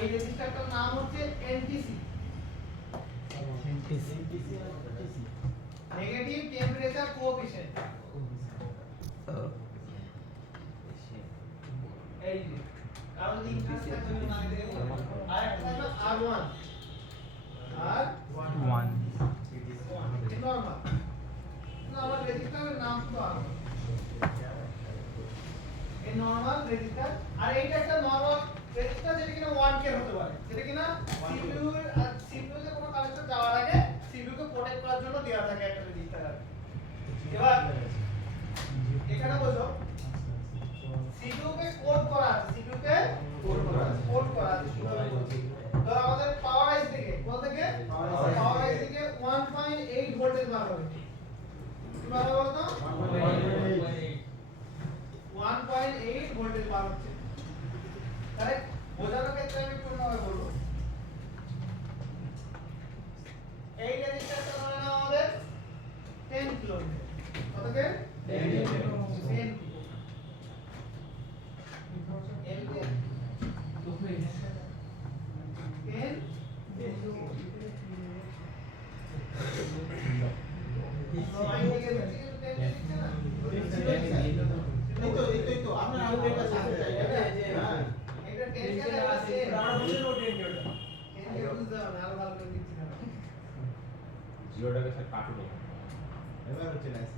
এই রেজিস্টারটার নাম হচ্ছে এনটিসি। Negative temperature coefficient. এই যে কারণ ইনফ্লুয়েন্স জন্য নাম দিয়ে আর একটা হলো R1 R1 নরমাল নরমাল রেজিস্টারের নাম তো R1 এই নরমাল রেজিস্টার। আর এইটা একটা নরমাল রেজিস্টার যেটা কিনা 1K হতে পারে, যেটা কিনা CPU আর CPU তে কোনো কানেকশন যাওয়ার আগে CPU কে প্রোটেক্ট করার জন্য দেওয়া থাকে একটা রেজিস্টার। এবার এখানে বোঝো CPU কে কোড করা আছে, CPU কে কোড করা আছে। তো আমাদের পাওয়ার আইসি থেকে কোথা থেকে পাওয়ার আইসি থেকে 1.8 ভোল্টেজ বার হবে। কি বার হবে বলতো 1.8 ভোল্টেজ বার হচ্ছে। তাহলে বোঝানোর ক্ষেত্রে আমি একটু অন্যভাবে বলবো। এই রেজিস্টারটা ধরে নাও আমাদের 10 কিলো ওহম। কত কে 10 কিলো ওহম। 10 জিরোটাকে স্যার কাটু দেবো এবার হচ্ছে নাইস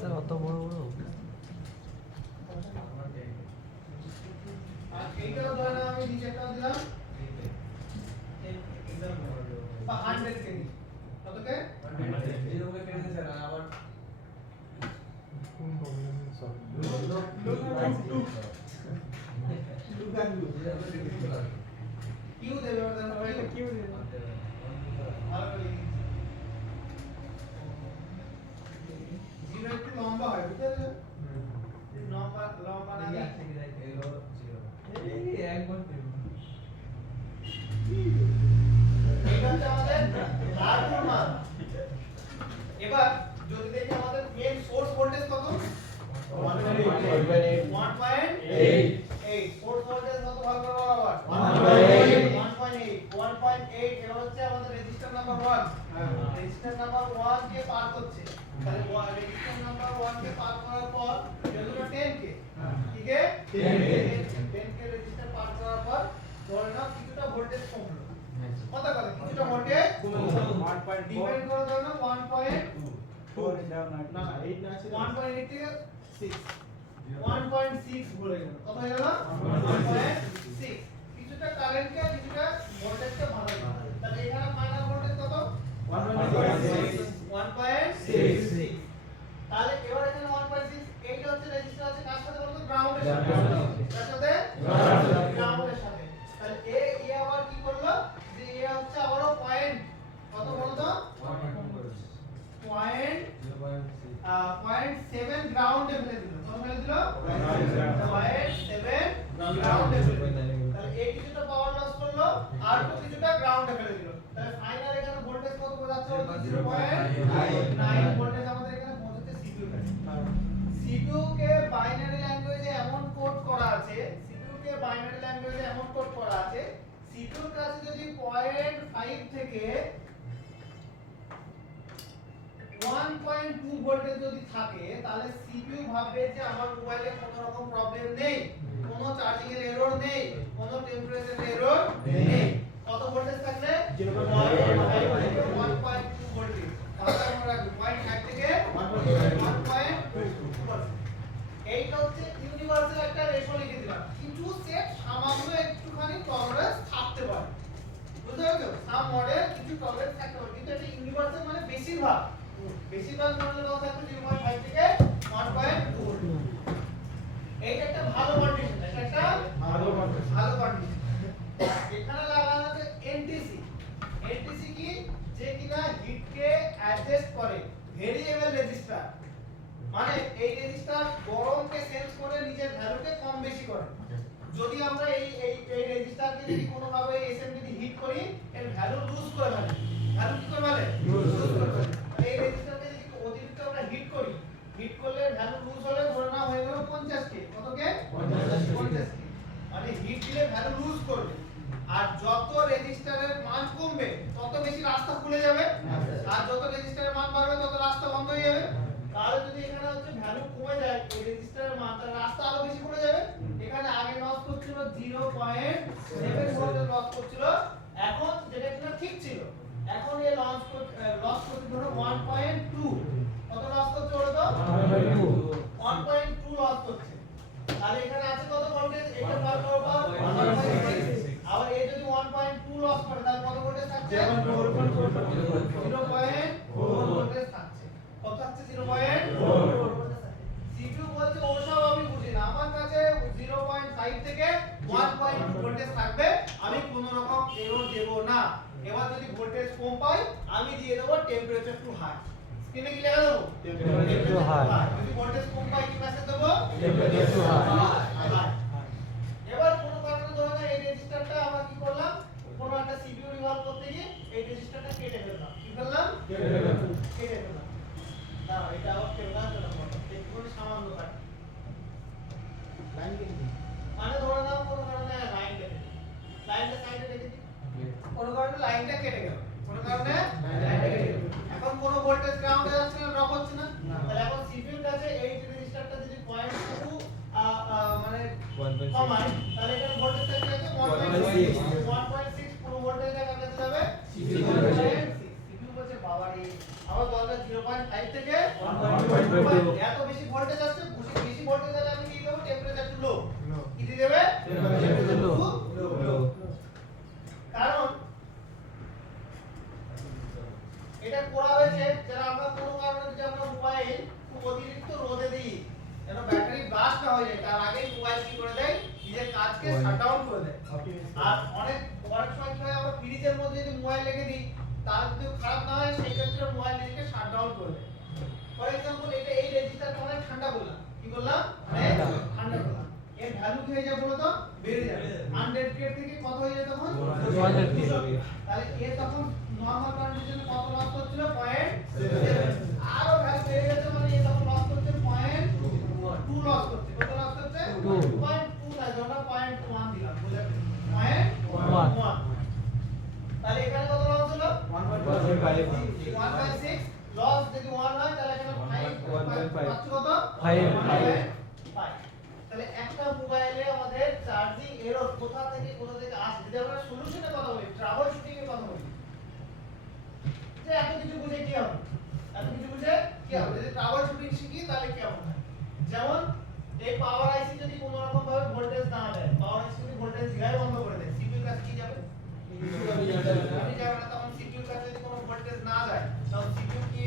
স্যার অত বড় বড় আর এইটাও ধরে নাও আমি নিচেরটা দিলাম 100 কেজি। কত কে 100 জিরো কে কেটে স্যার আবার কোন প্রবলেম সলভ কিউ দেবে ওটা কিউ দেবে ভালো করে লিখি। জিরো একটু লম্বা হয় বুঝতে পারছো? লম্বা লম্বা না এলো জিরো এই একবার দেব। এটা হচ্ছে আমাদের R2 মান। এবার যদি দেখি আমাদের মেন সোর্স ভোল্টেজ কত 1.8 সোর্স ভোল্টেজ কত ভাগ করব আবার 1.8 এর হচ্ছে আমাদের রেজিস্টার নাম্বার 1। রেজিস্টার নাম্বার 1 কে পার করছে, তাহলে রেজিস্টার নাম্বার 1 কে পার করার পর এটা হলো 10 কে। ঠিক আছে 10 কে রেজিস্টার পার করার পর ধরে নাও কিছুটা ভোল্টেজ কমলো। কত করে কিছুটা ভোল্টেজ 1.4 ডিপেন্ড করে ধরে নাও 1.2 না 8 না আছে 1.8 থেকে 6 1.6 বলে গেল। কত হয়ে গেল 1.6। কিছুটা কারেন্টকে কিছুটা ভোল্টেজকে বাড়ানো, তাহলে এখানে ফাইনাল ভোল্টেজ কত 1.6। তাহলে এবার এখানে 1.6 এইটা হচ্ছে রেজিস্টার আছে কার সাথে বলতো গ্রাউন্ডের সাথে। কার সাথে গ্রাউন্ডের সাথে। তাহলে এ আবার কি করলো যে এ হচ্ছে আবারো পয়েন্ট কত বলতো 0.7 গ্রাউন্ডে ফেলে দিল। কত ফেলে দিল 0.7 গ্রাউন্ডে ফেলে দিল। তাহলে এই কিছুটা পাওয়ার লস করলো আর তো কিছুটা গ্রাউন্ডে ফেলে দিল। তাহলে ফাইনাল এখানে ভোল্টেজ কত বোঝাচ্ছে 0.9 ভোল্টেজ আমাদের এখানে পৌঁছাচ্ছে CPU তে। CPU কে বাইনারি ল্যাঙ্গুয়েজে এমন কোড করা আছে, CPU কে বাইনারি ল্যাঙ্গুয়েজে এমন কোড করা আছে, CPU এর কাছে যদি 0.5 থেকে 1.2 ভোল্টেজ যদি থাকে তাহলে CPU ভাববে যে আমার মোবাইলে কোনো রকম প্রবলেম নেই, কোনো চার্জিং এর এরর নেই, কোনো টেম্পারেচার এরর নেই। কত ভোল্টেজ থাকলে 0.5 থেকে 1.2 ভোল্টেজ। তাহলে আমরা রাখবো 0.5 থেকে 1.2। এইটা হচ্ছে ইউনিভার্সাল একটা রেশিও লিখে দিলাম। কিছু সেট সামান্য একটুখানি টলারেন্স থাকতে পারে, বুঝতে পেরেছো? সাম মডেল কিছু টলারেন্স থাকতে পারে, কিন্তু এটা ইউনিভার্সাল মানে বেশিরভাগ মডেলের কথা থাকবে 0.5 থেকে 1.2। এইটা একটা ভালো কন্ডিশন, এটা একটা ভালো কন্ডিশন। এখানে লাগানো আছে এনটিসি। এনটিসি কি যে কিনা হিট কে অ্যাডজাস্ট করে, ভেরিয়েবল রেজিস্টার। মানে এই রেজিস্টার গরমকে সেন্স করে নিজের ভ্যালুকে কম বেশি করে। যদি আমরা এই রেজিস্টারকে যদি কোনো ভাবে এসএমডি হিট করি এর ভ্যালু লুজ করে ফেলে। ভ্যালু কি করে ফেলে লুজ করে ফেলে। এই রেজিস্টারকে মান বাড়বে তত রাস্তা বন্ধ হয়ে যাবে। তাহলে যদি এখানে হচ্ছে ভ্যালু কমে যায় এই রেজিস্টারের মান, তাহলে রাস্তা আরো বেশি কমে যাবে। এখানে আগে লস করছিল 0.7 ভোল্টের লস করছিল, এখন যেটা কিনা ঠিক ছিল, এখন এই লস করতে ধরো 1.2, কত লস করছে বলো তো? 1.2 লস করছে। তাহলে এখানে আছে কত ভোল্টেজ? এটা বার করো 1.6। আবার এই যদি 1.2 লস করে তাহলে কত ভোল্টেজ থাকছে? 0.4 ভোল্টেজ থাকছে। কত থাকছে? 0.4 ভোল্টেজ থাকছে। সিপিইউ বলছে ওসব আমি বুঝি না, আমার কাছে 0.5 থেকে 1.2 ভোল্টেজ থাকবে, আমি কোনো রকম এরর দেব না। এবার যদি ভোল্টেজ কম পাই আমি দিয়ে দেব টেম্পারেচার টু হাই। স্ক্রিনে কি লেখা দেব? Temperature too high. যদি ভোল্টেজ কম পাই কি মেসেজ দেব? Temperature too high. এবার কোনো কারণে ধরে না এই রেজিস্টারটা আমরা কি করলাম, কোনো একটা সিপিইউ রিভলভ করতে গিয়ে এই রেজিস্টারটা কেটে ফেললাম। কি করলাম? কেটে ফেললাম। দাঁড়াও, এটা আবার কেটে না চলে যাবে, একটু সামান্য কাটি। লাইন কেটে দিই, মানে ধরে নাও কোনো কারণে লাইন কেটে দিই, লাইনটা সাইডে রেখে দিই, কোনো কারণে লাইনটা কেটে গেল, কোনো কারণে লাইনটা কেটে গেল। এখন কোনো ভোল্টেজ গ্রাউন্ডে যাচ্ছে না, ড্রপ হচ্ছে না, তাহলে এখন সিপিইউর কাছে এই রেজিস্টারটা যদি 0.2 মানে কমাই, তাহলে এখানে ভোল্টেজ থাকবে 1.6 পুরো ভোল্টেজটা কাছে যাবে সিপিইউ বলছে বাবা রে, আবার দরকার 0.5 থেকে 1.2, এত বেশি ভোল্টেজ আসছে, বেশি ভোল্টেজ হলে আমি কি দেব? টেম্পারেচার টু লো। কি দিয়ে দেবে? টেম্পারেচার টু লো। কারণ এটা করা হয়েছে যারা আমরা কোনো কারণে যদি আমরা মোবাইল খুব অতিরিক্ত রোদে দিই, যেন ব্যাটারি ব্লাস্ট না হয়ে যায়, তার আগেই মোবাইল কি করে দেয়? নিজের কাজকে শাটডাউন করে দেয়। আর অনেক সময় কি হয়, আমরা ফ্রিজের মধ্যে যদি মোবাইল রেখে দিই, তার যদি খারাপ না হয় সেই ক্ষেত্রে মোবাইল নিজেকে শাটডাউন করে দেয়। ফর এক্সাম্পল এটা এই রেজিস্টারটা অনেক ঠান্ডা করলাম, কি করলাম? ঠান্ডা করলাম, এর ভ্যালু কি হয়ে যাবে বলো তো? বেড়ে যাবে। 100 গ্রেড থেকে কত হয়ে যাবে তখন? 200 গ্রেড। তাহলে এ তখন নরমাল কন্ডিশনে কত লস করছিল? 0.7। আরো ভ্যালু বেড়ে গেছে, মানে এ তখন লস করছে 0.2 লস করছে। কত লস করছে? 0.2 না, ধরো 0.1 দিলাম, বুঝলেন? 0.1। তাহলে এখানে কত লস হলো? 1/6 লস যদি 1 হয় তাহলে এখানে 5 পাচ্ছি কত? 5। তাহলে একটা মোবাইলে আমাদের চার্জিং এরর কোথা থেকে আসে, যদি আমরা সলিউশনের কথা বলি, ট্রাবল শুটিং এর কথা বলি, যে এত কিছু বুঝে কি হবে? এত কিছু বুঝে কি হবে? যদি ট্রাবল শুটিং শিখি তাহলে কেমন হয়? যেমন এই পাওয়ার আইসি যদি কোনো রকম ভাবে ভোল্টেজ না দেয়, পাওয়ার আইসি যদি ভোল্টেজ দিয়াই বন্ধ করে দেয়, সিপিইউ কাছে কি যাবে? আমি যাবে না। তখন সিপিইউ কাছে যদি কোনো ভোল্টেজ না যায়, তখন সিপিইউ কি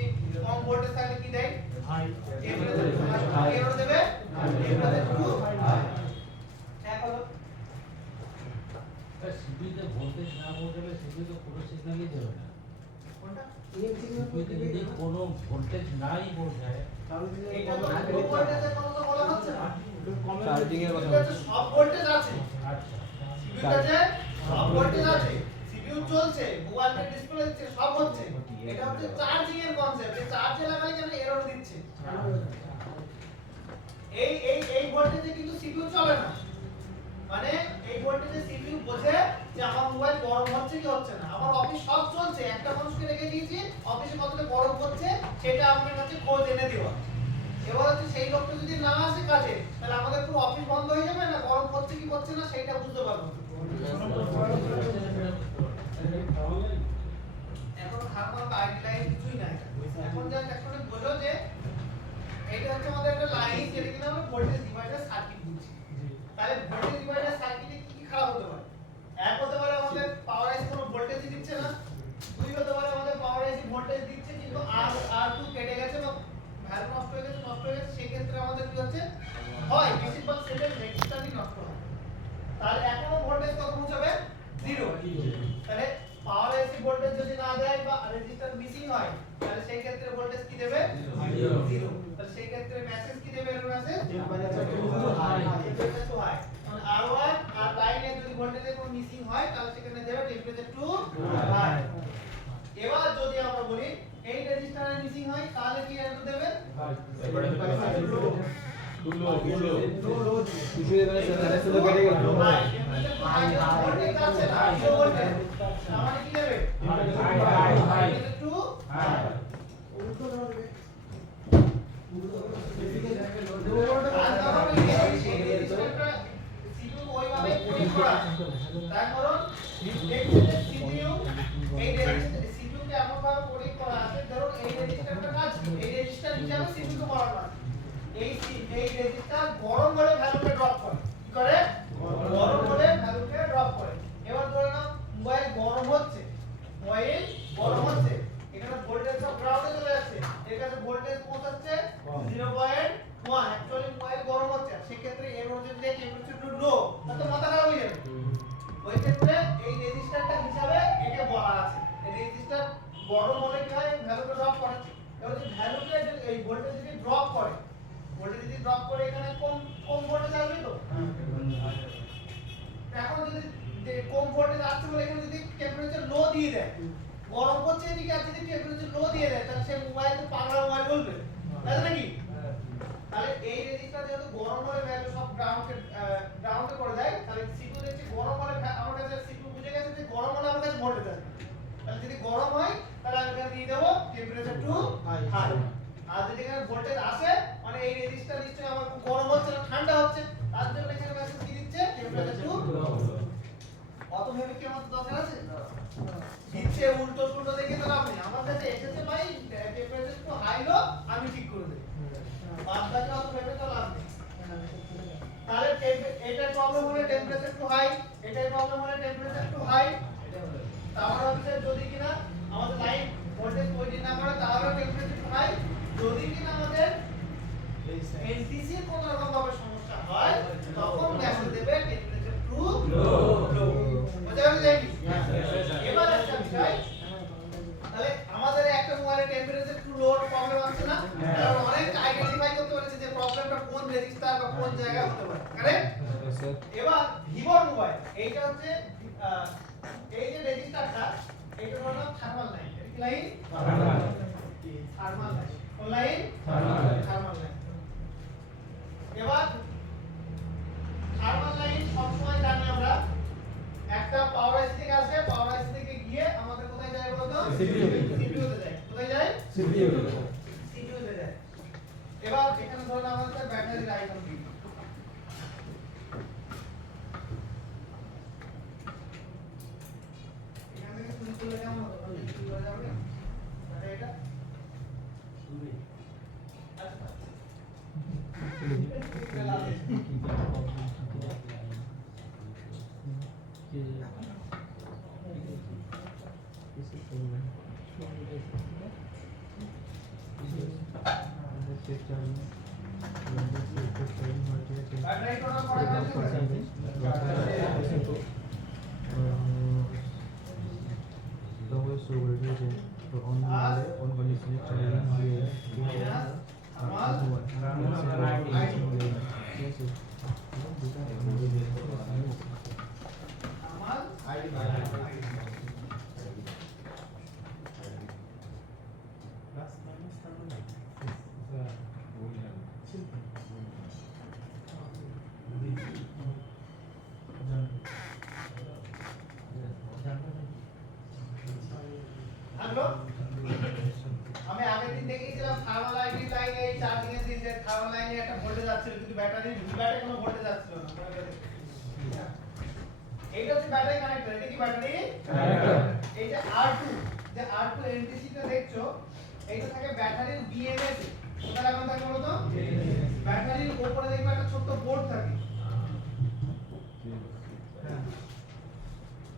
কম ভোল্টেজ থাকলে কি দেয়? হাই এরর দেবে, টেম্পারেচার টু হাই। এক হলো সিপিইউতে ভোল্টেজ না পৌঁছালে সিপিইউ তো কোনো সিগন্যালই দেবে না। কোনটা? সিপিইউতে যদি কোনো ভোল্টেজ নাই পৌঁছায়, এটা তো লো ভোল্টেজের কথা তো বলা হচ্ছে না, চার্জিং এর কথা বলছে সব ভোল্টেজ আছে, আচ্ছা সিপিইউ কাছে সব ভোল্টেজ আছে, সিপিইউ চলছে, মোবাইলের ডিসপ্লে দিচ্ছে, সব হচ্ছে। এটা হচ্ছে চার্জিং এর কনসেপ্ট, এই চার্জে লাগালে কেন এরর দিচ্ছে? এই ভোল্টেজে কিন্তু সিপিইউ চলে না, মানে এই ভোল্টেজে সিপিইউ বোঝে যে আমার মোবাইল গরম হচ্ছে কি হচ্ছে না, আমার অফিস সব চলছে, একটা মানুষকে রেখে দিয়েছি অফিসে কতটা গরম হচ্ছে সেটা আপনার কাছে খোঁজ এনে দেওয়া। এবার হচ্ছে সেই লোকটা যদি না আসে কাজে, তাহলে আমাদের পুরো অফিস বন্ধ হয়ে যাবে না, গরম হচ্ছে কি হচ্ছে না সেটা বুঝতে পারবো। এখন হারমাল গাইডলাইন কিছুই নাই, এখন যা এখন বলো যে এইটা হচ্ছে আমাদের একটা লাইন, যেটা কিনা আমরা ভোল্টেজ ডিভাইডার সার্কিট বলছি। তাহলে ভোল্টেজ ডিভাইডার সার্কিটে কি কি খারাপ হতে পারে? এক হতে পারে আমাদের পাওয়ার আইসি কোনো ভোল্টেজ দিচ্ছে না, দুই হতে পারে আমাদের পাওয়ার আইসি ভোল্টেজ দিচ্ছে কিন্তু R2 কেটে গেছে বা ভ্যালু নষ্ট হয়ে গেছে, সেই ক্ষেত্রে আমাদের কি হচ্ছে হয় বেশিরভাগ সেটের রেজিস্টারই নষ্ট হয়। তাহলে এখনো ভোল্টেজ কত পৌঁছাবে? 0। তাহলে পাওয়ার আইসি ভোল্টেজ যদি না দেয় বা রেজিস্টার মিসিং হয়, তাহলে সেই ক্ষেত্রে ভোল্টেজ কি দেবে? 0। তাহলে সেই ক্ষেত্রে মেসেজ কি দেবে? এর মেসেজ টেম্পারেচার টু হাই। মানে R1 আর লাইনে যদি ভোল্টেজে কোনো মিসিং হয় তাহলে সেখানে দেবে টেম্পারেচার টু হাই। এবার যদি আমরা বলি এই রেজিস্টারে মিসিং হয় তাহলে কি এরর দেবে? Temperature too low. কিছু এবারে সেন্টারে শুধু কেটে গেল high. Temperature too high voltage আছে না, লো ভোল্টেজ, তাহলে কি দেবে? Temperature too high. যাবে সিপি তে পড়ানো আছে এই রেজিস্টার গরম হলে ভ্যালুকে ড্রপ করে কি করে গরম হলে ভ্যালুকে ড্রপ করে এবার ধরে নাও মোবাইল গরম হচ্ছে এখানে ভোল্টেজ সব গ্রাউন্ডে চলে যাচ্ছে এর কাছে ভোল্টেজ পৌঁছাচ্ছে 0.1 অ্যাকচুয়ালি মোবাইল গরম হচ্ছে সেই ক্ষেত্রে এর মধ্যে যে টেম্পারেচার লো তাতে মাথা খারাপ হয়ে যাবে ওই ক্ষেত্রে এই রেজিস্টারটা হিসাবে একে বলা আছে এই রেজিস্টার গরম হলে কি হয় ভ্যালুটা ড্রপ করে এবার যদি ভ্যালুটা এই ভোল্টেজ যদি ড্রপ করে এখানে কম ভোল্টেজ আসবে তো এখন যদি কম ভোল্টেজ আসছে বলে এখানে যদি টেম্পারেচার লো দিয়ে দেয় গরম করছে এদিকে আর যদি টেম্পারেচার লো দিয়ে দেয় তাহলে সেই মোবাইল তো পাগলা মোবাইল বলবে তাই নাকি তাহলে এই রেজিস্টার যেহেতু গরম হলে ভ্যালু সব গ্রাউন্ডে করে দেয় তাহলে সিপিইউ দেখছি গরম হলে আমার কাছে সিপিইউ বুঝে গেছে যে গরম হলে আমার কাছে ভোল্টেজ আসবে তাহলে যদি গরম হয় তাহলে আমি এখানে দিয়ে দেব টেম্পারেচার টু হাই আর যদি এখানে ভোল্টেজ আসে মানে এই রেজিস্টার নিশ্চয়ই আমার খুব গরম হচ্ছে না ঠান্ডা হচ্ছে তার জন্য এখানে মেসেজ কি দিচ্ছে টেম্পারেচার টু অত ভেবে কি আমার দরকার আছে দিচ্ছে উল্টো দেখে তো লাভ নেই আমার কাছে এসেছে ভাই টেম্পারেচার টু হাই লো আমি ঠিক করে দেব বাদ বাকি অত ভেবে তো লাভ নেই তাহলে এটার প্রবলেম হলে টেম্পারেচার টু হাই এটার প্রবলেম হলে টেম্পারেচার টু হাই তাহলে হচ্ছে যদি কিনা আমাদের লাইন ভোল্টেজ তৈরি না করে তাহলে টেম্পারেচার টু হাই যদি কিনা আমাদের এনটিসি এর কোনো রকম ভাবে সমস্যা হয় তখন মেসেজ দেবে টেম্পারেচার টু লো বুঝা গেল এবার একটা বিষয় তাহলে আমাদের একটা মোবাইলে টেম্পারেচার টু লো প্রবলেম আছে না কারণ অনেক আইডেন্টিফাই করতে পারছে যে প্রবলেমটা কোন রেজিস্টার বা কোন জায়গায় হতে পারে কারেক্ট এবার ভিভোর মোবাইল এইটা হচ্ছে এই যে রেজিস্টারটা এইটা হলো থার্মাল লাইন এটা কি লাইন থার্মাল লাইন কোন লাইন থার্মাল লাইন এবার থার্মাল লাইন সব সময় জানি আমরা একটা পাওয়ার আইসি থেকে আসে পাওয়ার আইসি থেকে গিয়ে আমাদের কোথায় যায় বলতো সিপিইউ তে যায় কোথায় যায় সিপিইউ তে যায় এবার এখানে ধরুন আমাদের ব্যাটারির আইকন কি এখান থেকে শুরু করলে কেমন হবে তাহলে শুরু করা যাবে না তাহলে এটা আচ্ছা ব্যাটারি টোটাল করা হয়েছে আমি আগের দিন দেখিয়েছিলাম থার্মাল আইডি লাইনে এই চার্জিং এর দিন যে থার্মাল লাইনে একটা ভোল্টেজ যাচ্ছিল কিন্তু ব্যাটারি ভিব্যাটে কোনো ভোল্টেজ যাচ্ছিল না এইটা হচ্ছে ব্যাটারি কানেক্টর এটা কি ব্যাটারি কানেক্টর এই যে R2 NTC টা দেখছো এইটা থাকে ব্যাটারির BMS কোথায় লাগানো থাকে বলো তো ব্যাটারির উপরে দেখবে একটা ছোট বোর্ড থাকে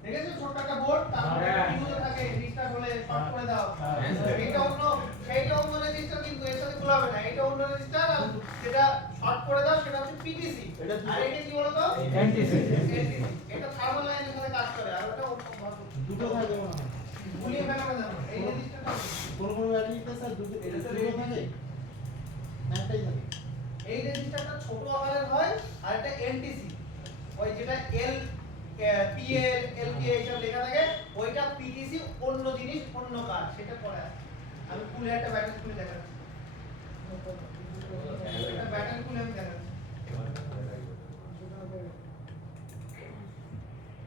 দেখেছো ছোট একটা বোর্ড তারপরে ফিউজ থাকে রেজিস্টার বলে শর্ট করে দাও এইটা অন্য রেজিস্টার কিন্তু এর সাথে খোলা হবে না এটা অন্য রেজিস্টার আর যেটা শর্ট করে দাও সেটা হচ্ছে পিটিসি আর এটা কি বলো তো এনটিসি এটা থার্মাল লাইনের সাথে কাজ করে আর ওটা দুটো থাকে মনে হয় গুলিয়ে ফেলানো যাবে এই রেজিস্টারটা কোন ব্যাটারিতে স্যার দুটো থাকে একটাই থাকে এই রেজিস্টারটা ছোট আকারের হয় আর এটা এনটিসি ওই যেটা এল পিএল এলকে এইসব লেখা থাকে ওইটা পিটিসি অন্য জিনিস অন্য কাজ সেটা করে আছে আমি খুলে একটা ব্যাটারি খুলে দেখাচ্ছি এটা ব্যাটারি খুলে আমি দেখাচ্ছি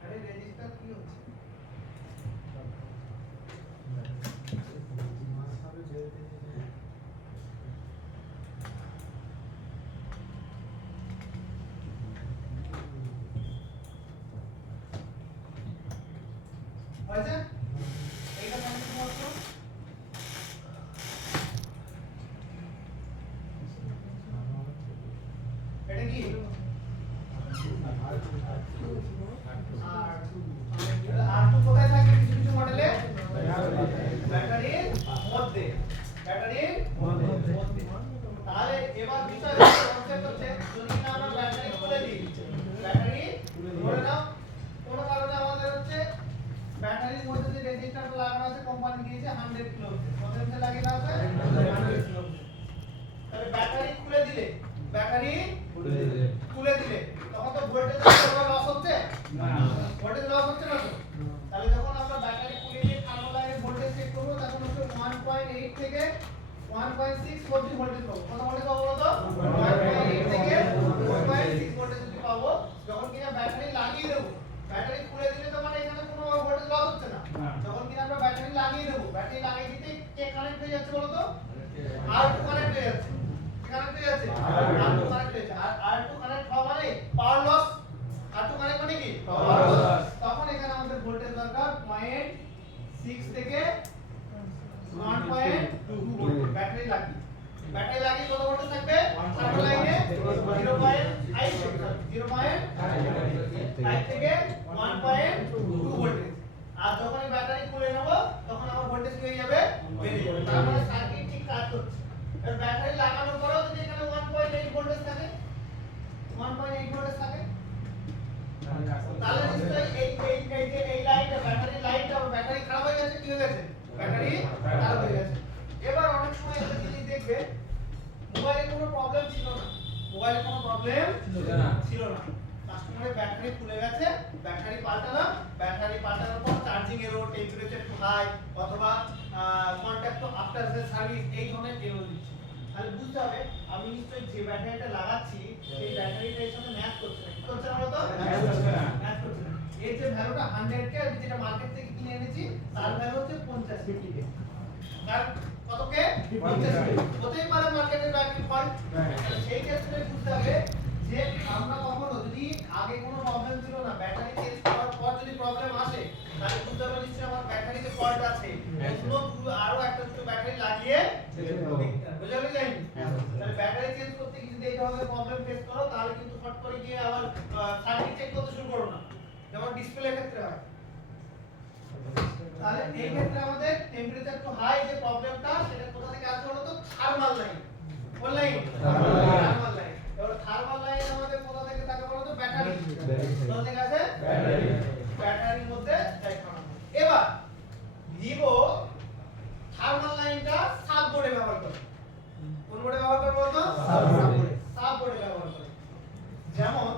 আরে রেজিস্টার কি হচ্ছে হয়েছে এইটা কমপ্লিট করছো R2 কোথায় থাকে কিছু কিছু মডেলে ব্যাটারির মধ্যে তাহলে এবার বিষয় কনসেপ্ট হচ্ছে যদি না আমরা ব্যাটারি খুলে দিই ব্যাটারি ধরে নাও কোন কারণে আমাদের হচ্ছে ব্যাটারির মধ্যে যে রেজিস্ট্যান্স লাগানো আছে কোম্পানি দিয়েছে 100 কিলো কত এমএ লাগিয়ে আছে 100 কিলো তাহলে ব্যাটারি খুলে দিলে তখন তো ভোল্টেজ লস হচ্ছে না ভোল্টেজ লস হচ্ছে না তো তাহলে যখন আমরা ব্যাটারি খুলে দিয়ে থার্মাল লাইনের ভোল্টেজ চেক করব তখন হচ্ছে 1.8 থেকে 1.6 ভোল্টেজ পাবো কত ভোল্টেজ পাবো বলতো 1.8 থেকে 1.6 ভোল্টেজ যদি পাবো যখন কিনা ব্যাটারি লাগিয়ে দেব ব্যাটারি খুলে দিলে তো মানে এখানে কোনো ভোল্টেজ লস হচ্ছে না যখন কিনা আমরা ব্যাটারি লাগিয়ে দেব ব্যাটারি লাগিয়ে দিতে কে কানেক্ট হয়ে যাচ্ছে বলতো R2 কানেক্ট হয়ে যাচ্ছে কানেক্ট হয়ে যাচ্ছে R2 কানেক্ট হয়ে যাচ্ছে আর R2 কানেক্ট হওয়া মানে পাওয়ার লস R2 কানেক্ট মানে কি পাওয়ার লস তখন এখানে আমাদের ভোল্টেজ দরকার 0.6 থেকে 1.2 ভোল্ট ব্যাটারি লাগিয়ে কত ভোল্টেজ থাকবে থার্মাল লাইনে 0.5 থেকে 1.2 ভোল্টেজ আর যখন এই ব্যাটারি খুলে নেব তখন আমার ভোল্টেজ হয়ে যাবে বেড়ে যাবে তার মানে সার্কিট ঠিক কাজ করছে এর ব্যাটারি লাগানোর পরেও যদি এখানে 1.8 ভোল্টেজ থাকে 1.8 ভোল্টেজ থাকে তাহলে নিশ্চয়ই এই লাইনটা ব্যাটারি খারাপ হয়ে গেছে কি হয়ে গেছে ব্যাটারি খারাপ হয়ে গেছে এবার অনেক সময় একটা জিনিস দেখবে মোবাইলে কোনো প্রবলেম ছিল না কাস্টমারের ব্যাটারি ফুলে গেছে ব্যাটারি পাল্টানোর পর charging error temperature too high অথবা কন্টাক্ট টু আফটার সার্ভিস এই ধরনের এরর দিচ্ছে তাহলে বুঝতে হবে আমি নিশ্চয়ই যে ব্যাটারিটা লাগাচ্ছি সেই ব্যাটারিটার সাথে ম্যাচ করছে না কি করছে না বলতো ম্যাচ করছে না এই যে ভ্যালুটা 100 কে আমি যেটা মার্কেট থেকে কিনে এনেছি তার ভ্যালু হচ্ছে 50 কে কারণ কত কে 50 কে হতেই পারে মার্কেটের ব্যাটারি ফল্ট সেই ক্ষেত্রে বুঝতে হবে যে আমরা কখনো যদি আগে কোনো প্রবলেম ছিল না ব্যাটারি চেঞ্জ করার পর যদি প্রবলেম আসে তাহলে বুঝতে হবে নিশ্চয়ই আমার ব্যাটারিতে ফল্ট আছে অন্য আরো একটা দুটো ব্যাটারি লাগিয়ে বুঝা যায়নি তাহলে ব্যাটারি চেঞ্জ করতে গিয়ে যদি এই ধরনের প্রবলেম ফেস করো তাহলে কিন্তু ফট করে গিয়ে আবার সার্কিট চেক করতে শুরু করো না যেমন ডিসপ্লের ক্ষেত্রে হয় তাহলে এই ক্ষেত্রে আমাদের টেম্পারেচার টু হাই যে প্রবলেমটা সেটা কোথা থেকে আসছে বলো তো থার্মাল লাইন কোন লাইন থার্মাল লাইন এবার থার্মাল লাইন আমাদের কোথা থেকে থাকে বলো তো ব্যাটারি কোথা থেকে আসে ব্যাটারির মধ্যে যাই করা এবার ভিভো থার্মাল লাইনটা সাব বোর্ডে ব্যবহার করে কোন বোর্ডে ব্যবহার করে বলতো সাব বোর্ডে ব্যবহার করে যেমন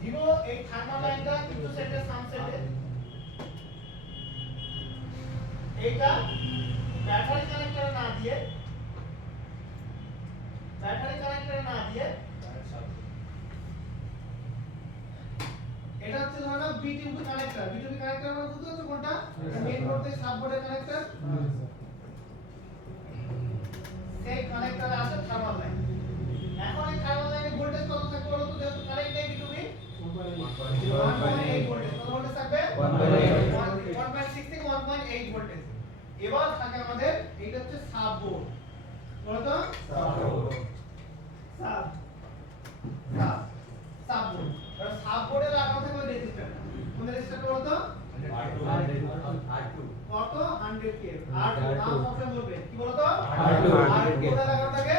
ভিভো এই থার্মাল লাইনটা কিন্তু সেটে সামসেটে এইটা ব্যাটারি কানেক্টরে না দিয়ে এটা হচ্ছে ধরো না বিটিউবি কানেক্টর মানে বুঝতে পারছো কোনটা মেইন বোর্ড থেকে সাব বোর্ডের কানেক্টর সেই কানেক্টরে আছে থার্মাল লাইন এখন এই থার্মাল লাইনের ভোল্টেজ কত থাকবে বলো তো যেহেতু কারেন্ট নেই বিটিউবি 1.8 ভোল্টেজ কত ভোল্টেজ থাকবে 1.6 থেকে 1.8 ভোল্টেজ এবার থাকে আমাদের এইটা হচ্ছে সাব বোর্ড বলো তো সাব বোর্ড আর সাব বোর্ডে লাগানো থাকে ওই রেজিস্টর কোন রেজিস্টর বলো তো কত 100 কে আর নাম অপশন বলবে কি বলো তো R2 কোথায় লাগানো থাকে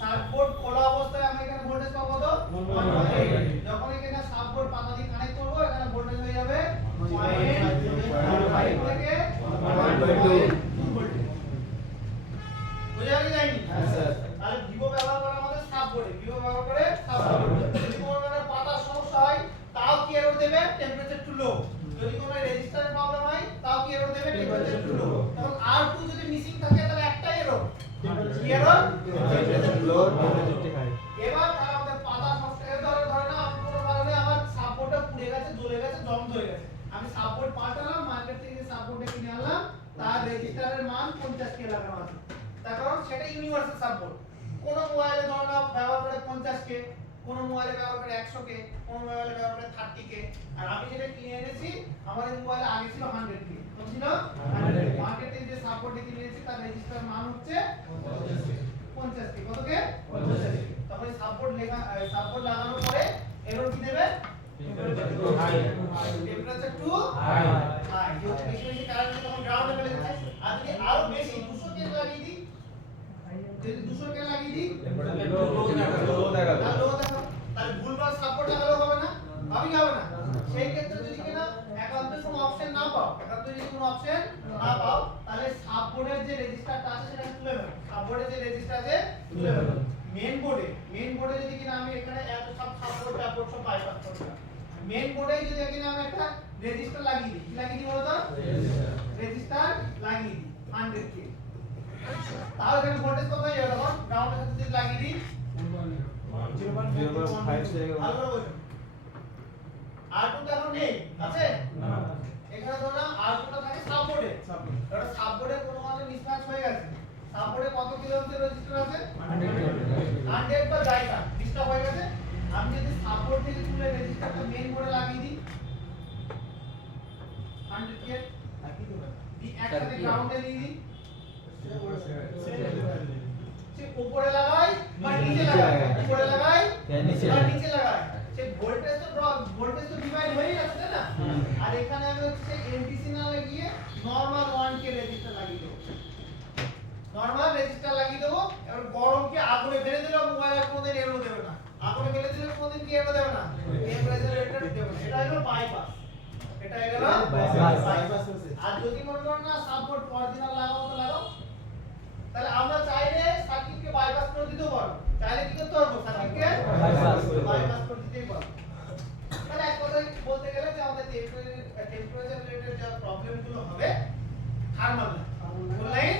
সাব বোর্ড খোলা অবস্থায় আমরা এখানে ভোল্টেজ পাবো তো 1.8 যখন এখানে সাব বোর্ড পাতা দিয়ে কানেক্ট করব এখানে ভোল্টেজ হয়ে যাবে 0.5 থেকে 1.2 ভোল্ট বুঝা যায়নি হ্যাঁ স্যার তাহলে ভিভো ব্যবহার করে আমাদের সাব বোর্ডে যদি কোনো ধরনের পাতার সমস্যা হয় তাও কি এরর দেবে টেম্পারেচার টু লো যদি কোনো রেজিস্টারের প্রবলেম হয় তাও কি এরর দেবে টেম্পারেচার টু লো তখন R2 যদি মিসিং থাকে তাহলে একটাই এরর কি এরর টেম্পারেচার টু লো এবার তাহলে আমাদের পাতা সমস্যা ধরে না কোনো কারণে আমার সাব বোর্ডটা পুড়ে গেছে জ্বলে গেছে জং ধরে গেছে আমি সাব বোর্ড পাল্টালাম মার্কেট থেকে যে সাব বোর্ডটা কিনে আনলাম তার রেজিস্টারের মান 50 কে লাগানো আছে তার কারণ সেটা ইউনিভার্সাল সাব বোর্ড কোন মোবাইলে ধরো না ব্যবহার করে 50 কে কোন মোবাইলে ব্যবহার করে 100 কে কোন মোবাইলে ব্যবহার করে 30 কে আর আমি যেটা কিনে এনেছি আমার এই মোবাইলে আগে ছিল 100 কে কত ছিল 100 মার্কেটে যে সাব বোর্ড কিনে এনেছি তার রেজিস্টার মান হচ্ছে 50 কে কত কে 50 কে তারপরে সাব বোর্ড লাগানোর পরে এরর কি দেবে টেম্পারেচার টু হাই যেহেতু বেশি বেশি কারেন্ট তখন গ্রাউন্ডে ফেলে দিচ্ছে আর যদি আরো বেশি 200 কে লাগিয়ে দিই যদি 200 কে লাগিয়ে দিই লো দেখাবে তাহলে লো দেখো তাহলে ভুলভাল সাপোর্ট লাগালেও হবে না হবে কি হবে না সেই ক্ষেত্রে যদি কিনা একান্তে কোনো অপশন না পাও একান্তে যদি কোনো অপশন না পাও তাহলে সাববোর্ডের যে রেজিস্টারটা আছে সেটা তুলে ফেলো সাববোর্ডের যে রেজিস্টার আছে তুলে ফেলো মেইন বোর্ডে যদি কিনা আমি এখানে এত সব সাববোর্ড টাপবোর্ড সব বাইপাস করলাম মেইন বোর্ডে যদি কিনা আমি একটা রেজিস্টার লাগিয়ে দিই কি লাগিয়ে দিই বলো তো রেজিস্টার লাগিয়ে দিই 100 কে তাহলে এখানে ভোল্টেজ কত হয়ে যাবে তখন গ্রাউন্ডের সাথে যদি লাগিয়ে দিই 0.5 ভালো করে বলুন R2 তো এখন নেই আছে এখানে ধরো না R2 টা থাকে সাববোর্ডে এটা সাববোর্ডে কোনো মানে মিসম্যাচ হয়ে গেছে সাববোর্ডে কত কিলো ওহমের রেজিস্টর আছে 100 বা যাইটা ডিস্টার্ব হয়ে গেছে আমি যদি সাববোর্ড থেকে তুলে রেজিস্টারটা মেইন বোর্ডে লাগিয়ে দিই 100 কে লাগিয়ে দেব দি একসাথে গ্রাউন্ডে নিয়ে দিই সে উপরে লাগাই বা নিচে লাগাই উপরে লাগাই বা নিচে লাগাই সে ভোল্টেজ তো ডিভাইড হয়ে যাচ্ছে তাই না আর এখানে আমি হচ্ছে এলটিসি না লাগিয়ে নরমাল 1 কে রেজিস্টার লাগিয়ে দেব নরমাল রেজিস্টার লাগিয়ে দেব এবার গরমকে আগুনে ফেলে দিলে মোবাইলে কোনোদিন এরো দেবে না আগুনে ফেলে দিলে কোনোদিন কি এরো দেবে না টেম্পারেচার দেবে না এটা হলো বাইপাস এটা হলো বাইপাস আর যদি মনে করো না সাপোর্ট অরিজিনাল লাগাও তো লাগাও তাহলে আমরা চাইলে সার্কিটকে বাইপাস করে দিতে পারবো চাইলে কি করতে পারবো সার্কিটকে বাইপাস করে দিতেই পারবো তাহলে এক কথায় বলতে গেলে যে আমাদের টেম্পারেচার রিলেটেড যে প্রবলেম গুলো হবে থার্মাল লাইন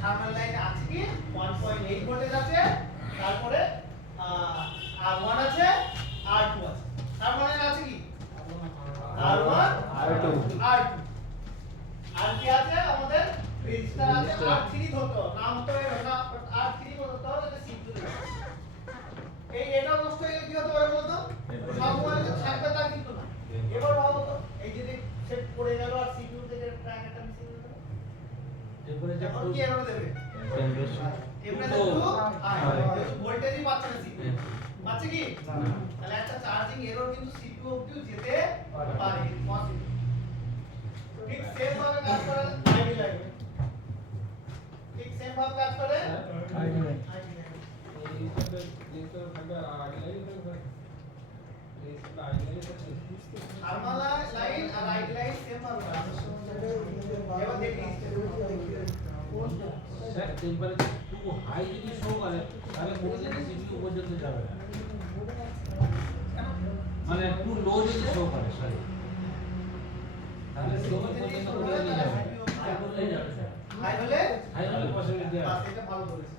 থার্মাল লাইনে আছে কি 1.8 ভোল্টেজ আছে তারপরে R1 আছে R2 আছে থার্মাল লাইন আছে কি R1 R2 আর কি আছে আমাদের রেজিস্টার আছে R3 ধরতে হবে নাম তো এর না R3 ধরতে হবে এটা সিম্পল এই এটা নষ্ট হয়ে গেলে কি হতে পারে বলতো সব মোবাইলে থাকবে তা কিন্তু না এবার ভাবো তো এই যে সেট পড়ে গেল আর সিপিইউ থেকে ট্র্যাক একটা মিসিং হয়ে গেল টেম্পারেচার এখন কি এরর দেবে টেম্পারেচার টু হাই ভোল্টেজই পাচ্ছে না সিপিইউ পাচ্ছে কি তাহলে একটা চার্জিং এরর কিন্তু সিপিইউ অবধি যেতে পারে পসিবল ঠিক সেম ভাবে কাজ করে আইডি লাগবে ঠিক সেম ভাবে কাজ করে আইডি লাগবে থার্মাল লাইন আর আইডি লাইন সেম ভাবে কাজ করে এবার দেখি স্যার টেম্পারেচার টু হাই যদি শো করে তাহলে কোনোদিন সিপিইউ পর্যন্ত যাবে না মানে টু লো যদি শো করে সরি তাহলে সিপিইউ পর্যন্ত কোনোদিন যাবে না হাই হলে পসিবিলিটি বাস আছে এটা ভালো বলেছে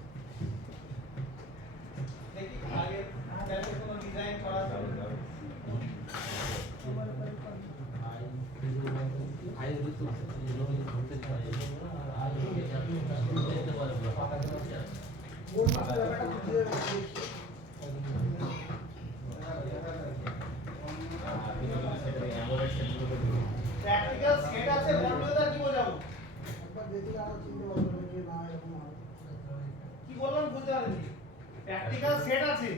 দেখি আগে যাতে কোনো ডিজাইন করা যাবে হাই কিন্তু লো ভোল্টেজ পাবে আর দেখতে পারবে প্র্যাকটিক্যাল সেট আছে বন্ধুরা কি বোঝাবো কি বললাম বুঝতে পারেননি প্র্যাকটিক্যাল সেট আছে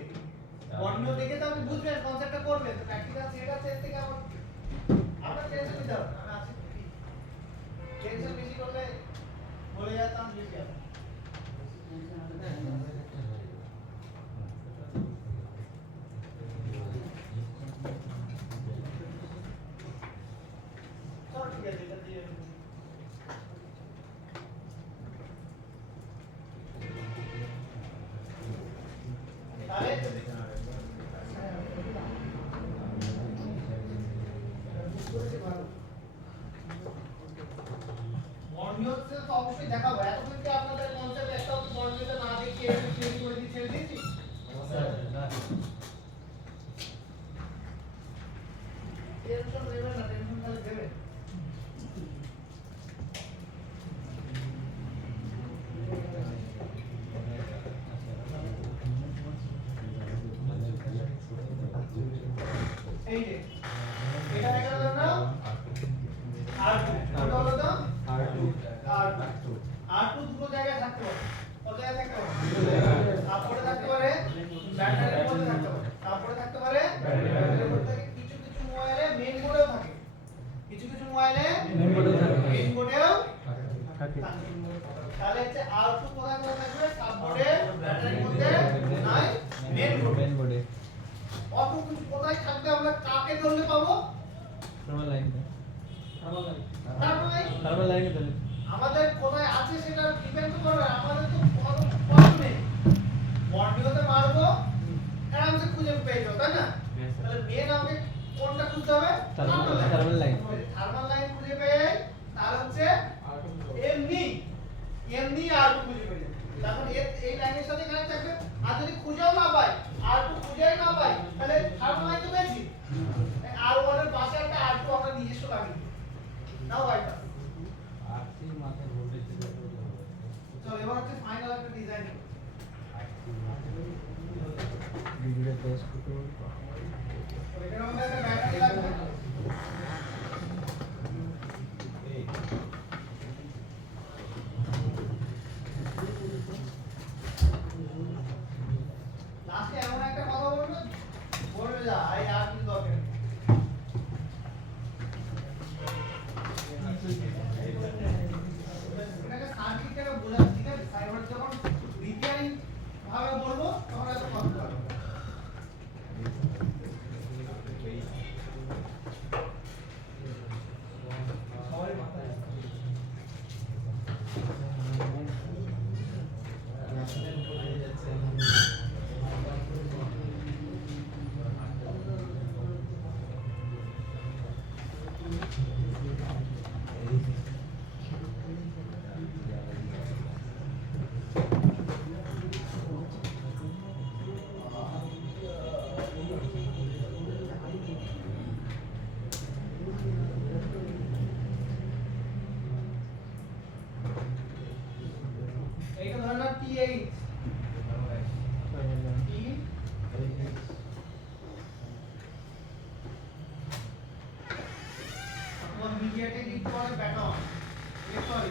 অন্য দিকে তো আপনি বুঝবেন কনসেপ্টটা করবেন তো প্র্যাকটিক্যাল সেট আছে এর থেকে আমরা টেনশন নিতে হবে আমি আছি টেনশন বেশি করলে বলে যেতাম বেশি আছে চলো ঠিক আছে এটা দিয়ে তাহলে বর্ণিয়তে তো অবশ্যই দেখাবো এতক্ষণ কি আপনাদের কনসেপ্ট একটা বর্ণিয়তে না দেখিয়ে ছেড়ে করে দিয়ে ছেড়ে দিয়েছি টেনশন নেবেন না টেনশন তাহলে দেবেন এই যে এটা দেখা গেল না R2 এটা হলো তো R2 দুটো জায়গায় থাকতে পারে কত জায়গায় থাকতে পারে তারপরে থাকতে পারে ব্যাটারির মধ্যে থাকতে পারে তারপরে থাকতে পারে ব্যাটারির মধ্যে আর টু খুঁজে পেয়ে যাবে তখন এই লাইনের সাথে কানেক্ট থাকবে আর যদি খুঁজেও না পাই আর টু খুঁজেই না পাই তাহলে থার্ড লাইন তো পেয়েছি আর ওয়ান এর পাশে একটা আর টু আমরা নিজস্ব লাগিয়ে দিই নাও বাইটা RC মাথায় ভোল্টেজ দিলে তো হবে। চলো এবার হচ্ছে ফাইনাল একটা ডিজাইন ভিডিওটা টেস্ট করতে এখানে আমাদের একটা ব্যাটারি লাগবে এই লাস্টে এমন একটা কথা বলবে বলবে যা এই আর কিছু দরকার নেই এটাকে সার্কিটটাকে বোঝাচ্ছি ঠিক আছে সাইবার যখন রিপেয়ারিং ভাবে বলবো তখন এত কথা হবে এইটা ধরে নাও T8 T তোমার মিডিয়াতে লিড করে ব্যাটন লিড করে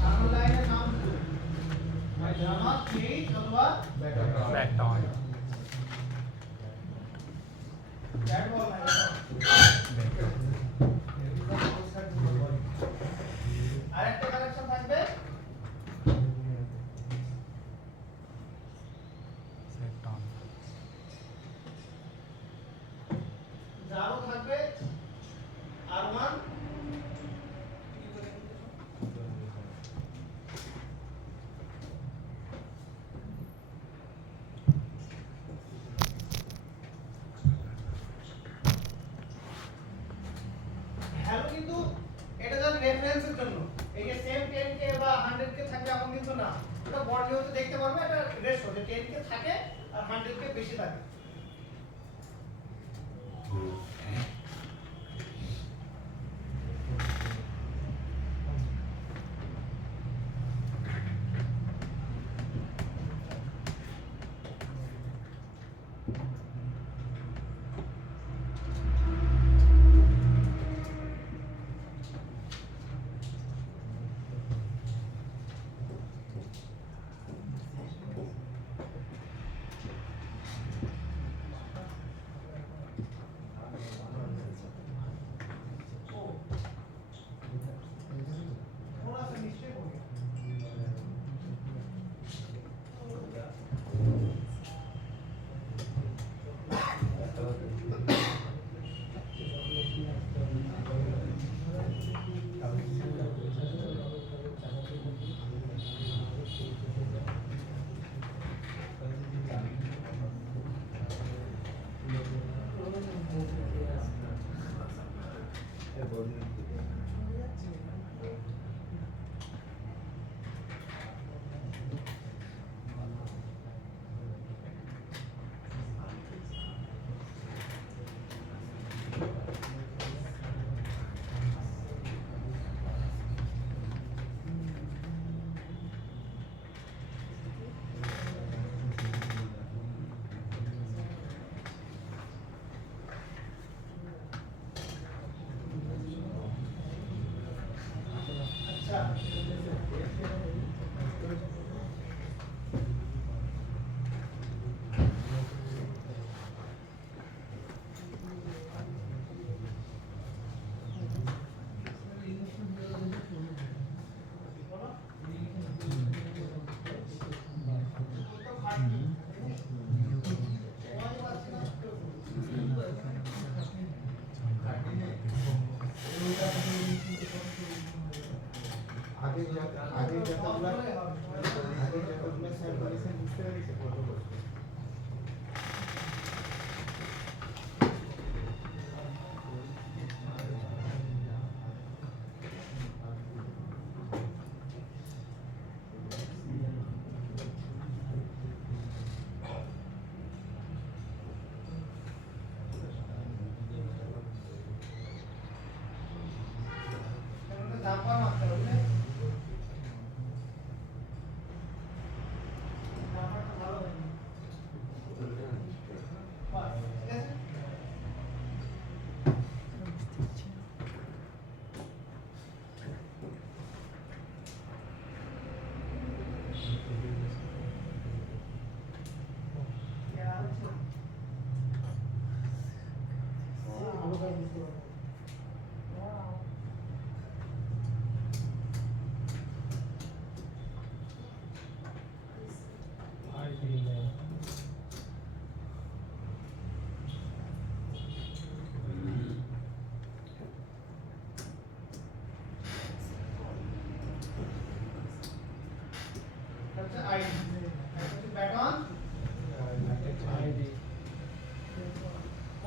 সামনে লাইনের নাম কি জামা T8 অথবা बैकडाउन ব্যাট বল না আরেকটা কানেকশন থাকবে बैकडाउन যারও থাকবে R1 হ্যালো কিন্তু এটা জাস্ট রেফারেন্সের জন্য এই যে সেম 10k বা 100k থাকবে এমন কিন্তু না এটা বর্ডলিওতে দেখতে পারবে এটা রেশিও যে 10k থাকে আর 100k বেশি থাকে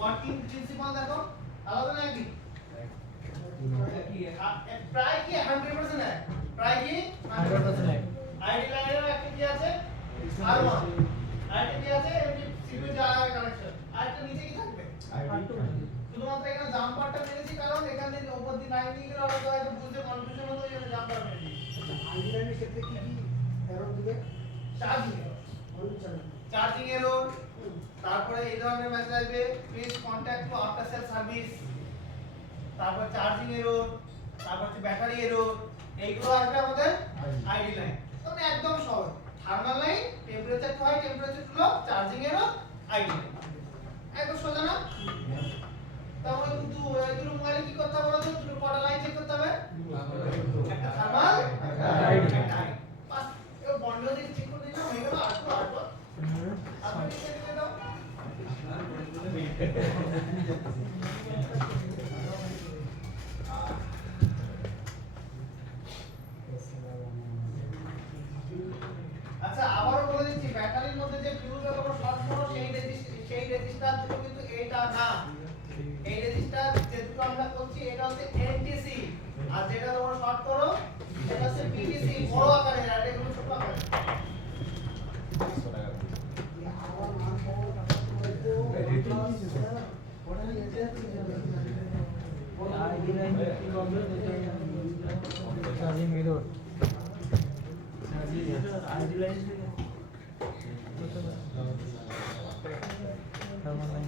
ওয়ার্কিং প্রিন্সিপাল দেখো আলাদা নাকি প্রায় কি 100% है প্রায় কি 100% है আইডি লাইনের একটা কি আছে R1 আরেকটা কি আছে এমনি সিপিইউ জায়গা কানেকশন আরেকটা নিচে কি থাকবে শুধুমাত্র এখানে জাম্পারটা মেরেছি কারণ এখানে উপর দিয়ে লাইন দিয়ে গেলে হয়তো বুঝতে কনফিউশন হতো এই জন্য জাম্পার মেরেছি আইডি লাইনের ক্ষেত্রে কি কি এরর দিবে? চার্জিং এরর তারপরে এই ধরনের মেসেজ আসবে please contact to after sale service তারপর চার্জিং এরর তারপর হচ্ছে ব্যাটারি এরর এইগুলো আসবে আমাদের আইডি লাইন মানে একদম সহজ thermal line temperature too high temperature too low charging error ID line একদম সোজা না তাহলে কিন্তু এগুলো মোবাইলে কি করতে হবে বলো তো দুটো কটা লাইন চেক করতে হবে একটা থার্মাল একটা আইডি বাস এই বন্ড দিয়ে চেক করে দিলাম হয়ে গেল আর আপনি চেক করে দাও আচ্ছা আবারও বলে দিচ্ছি ব্যাটারির মধ্যে যে ফিউজ অথবা শর্ট করো সেই রেজিস্টার দুটো কিন্তু এটা না এই রেজিস্টার যে দুটো আমরা করছি এটা হচ্ছে এনটিসি আর যেটা তোমরা শর্ট করো সেটা হচ্ছে পিটিসি বড় আকারের আর এগুলো ছোট আকারের 100 টাকা আবার মান পাওয়ার কথা বলতে ওটা এটা आईडी लाइन की problem charging error ID line thermal line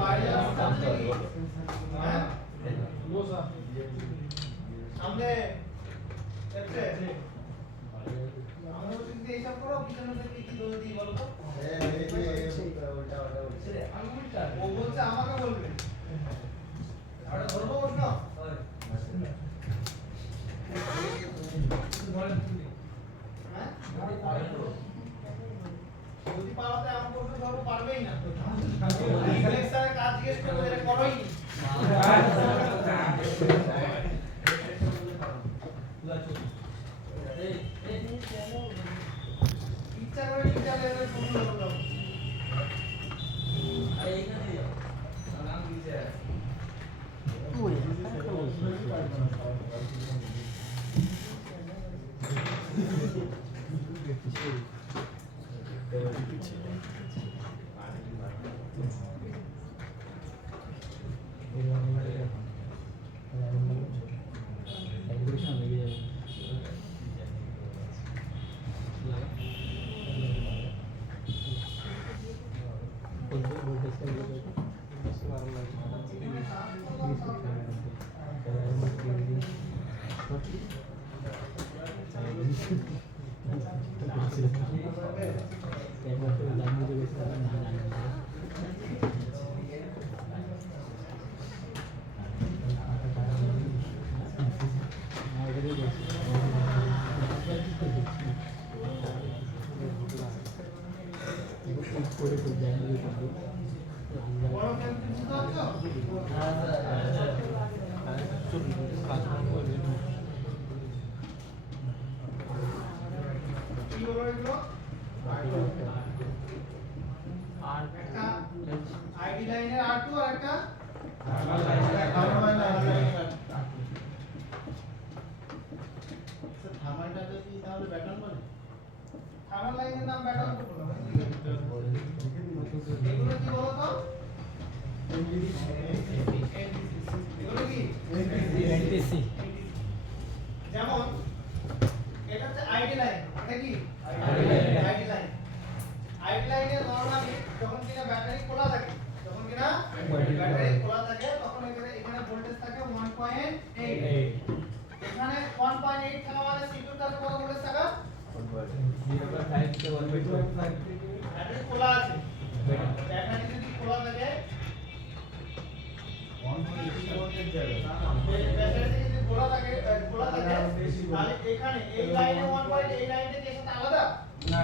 বাইরে আসতে হ্যাঁ সামনে দেখতে আমরা যদি এইসব করো পিছনে থেকে কি দোষ দিই বলো তো ও বলছে আমাকে বলবে আরে ধরবো প্রশ্ন হ্যাঁ যদি পাওয়াতে আমার প্রশ্ন ধরবো পারবেই না লেকচারে কাজ জিজ্ঞেস করবো এটা করোই নি ইচ্ছা করে টিচার লেভেলের প্রশ্ন করলাম বড় কেন বুঝতে পারছো কি হলো এগুলো একটা আইডি লাইনের R2 আর একটা থার্মালটাকে কি তাহলে ব্যাটন বলে থার্মাল লাইনের নাম ব্যাটারি বলো এগুলো কি বলো তো এগুলো কি এনটিসি যেমন এটা হচ্ছে আইডি লাইন এটা কি আইডি লাইন আইডি লাইনে নরমালি যখন কিনা ব্যাটারি খোলা থাকে তখন কিনা ব্যাটারি খোলা থাকে তখন এখানে ভোল্টেজ থাকে 1.8 এখানে 1.8 থাকা মানে সিপিইউর কাছে কত ভোল্টেজ থাকা ব্যাটারি খোলা আছে, ব্যাটারি যদি খোলা থাকে ব্যাটারি যদি খোলা থাকে তাহলে এখানে এই লাইনে 1.8 এই লাইনটা কি সাথে আলাদা না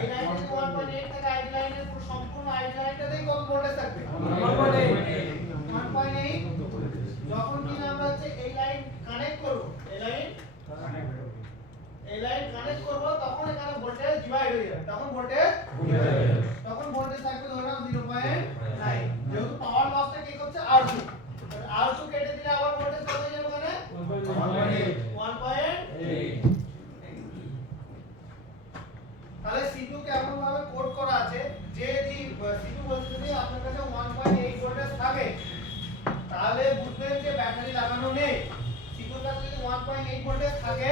এই লাইনে যদি 1.8 থাকে আইডি লাইনের পুরো সম্পূর্ণ আইডি লাইনটাতেই কত ভোল্টেজ থাকবে 1.8 যখন কিনা আমরা হচ্ছে এই লাইন কানেক্ট করব এই লাইন কানেক্ট করব তখন এখানে ভোল্টেজ ডিভাইড হয়ে যাবে তখন ভোল্টেজ থাকবে ধরে নাও 0.9 যেহেতু পাওয়ার লসটা কি করছে R2 R2 কেটে দিলে আবার ভোল্টেজ কত হয়ে যাবে ওখানে 1.8 তাহলে C2 কেমন ভাবে কোড করা আছে যে যদি C2 বলতে যদি আপনার কাছে 1.8 ভোল্টেজ থাকে তাহলে বুঝবেন যে ব্যাটারি লাগানো নেই C2 এর কাছে যদি 1.8 ভোল্টেজ থাকে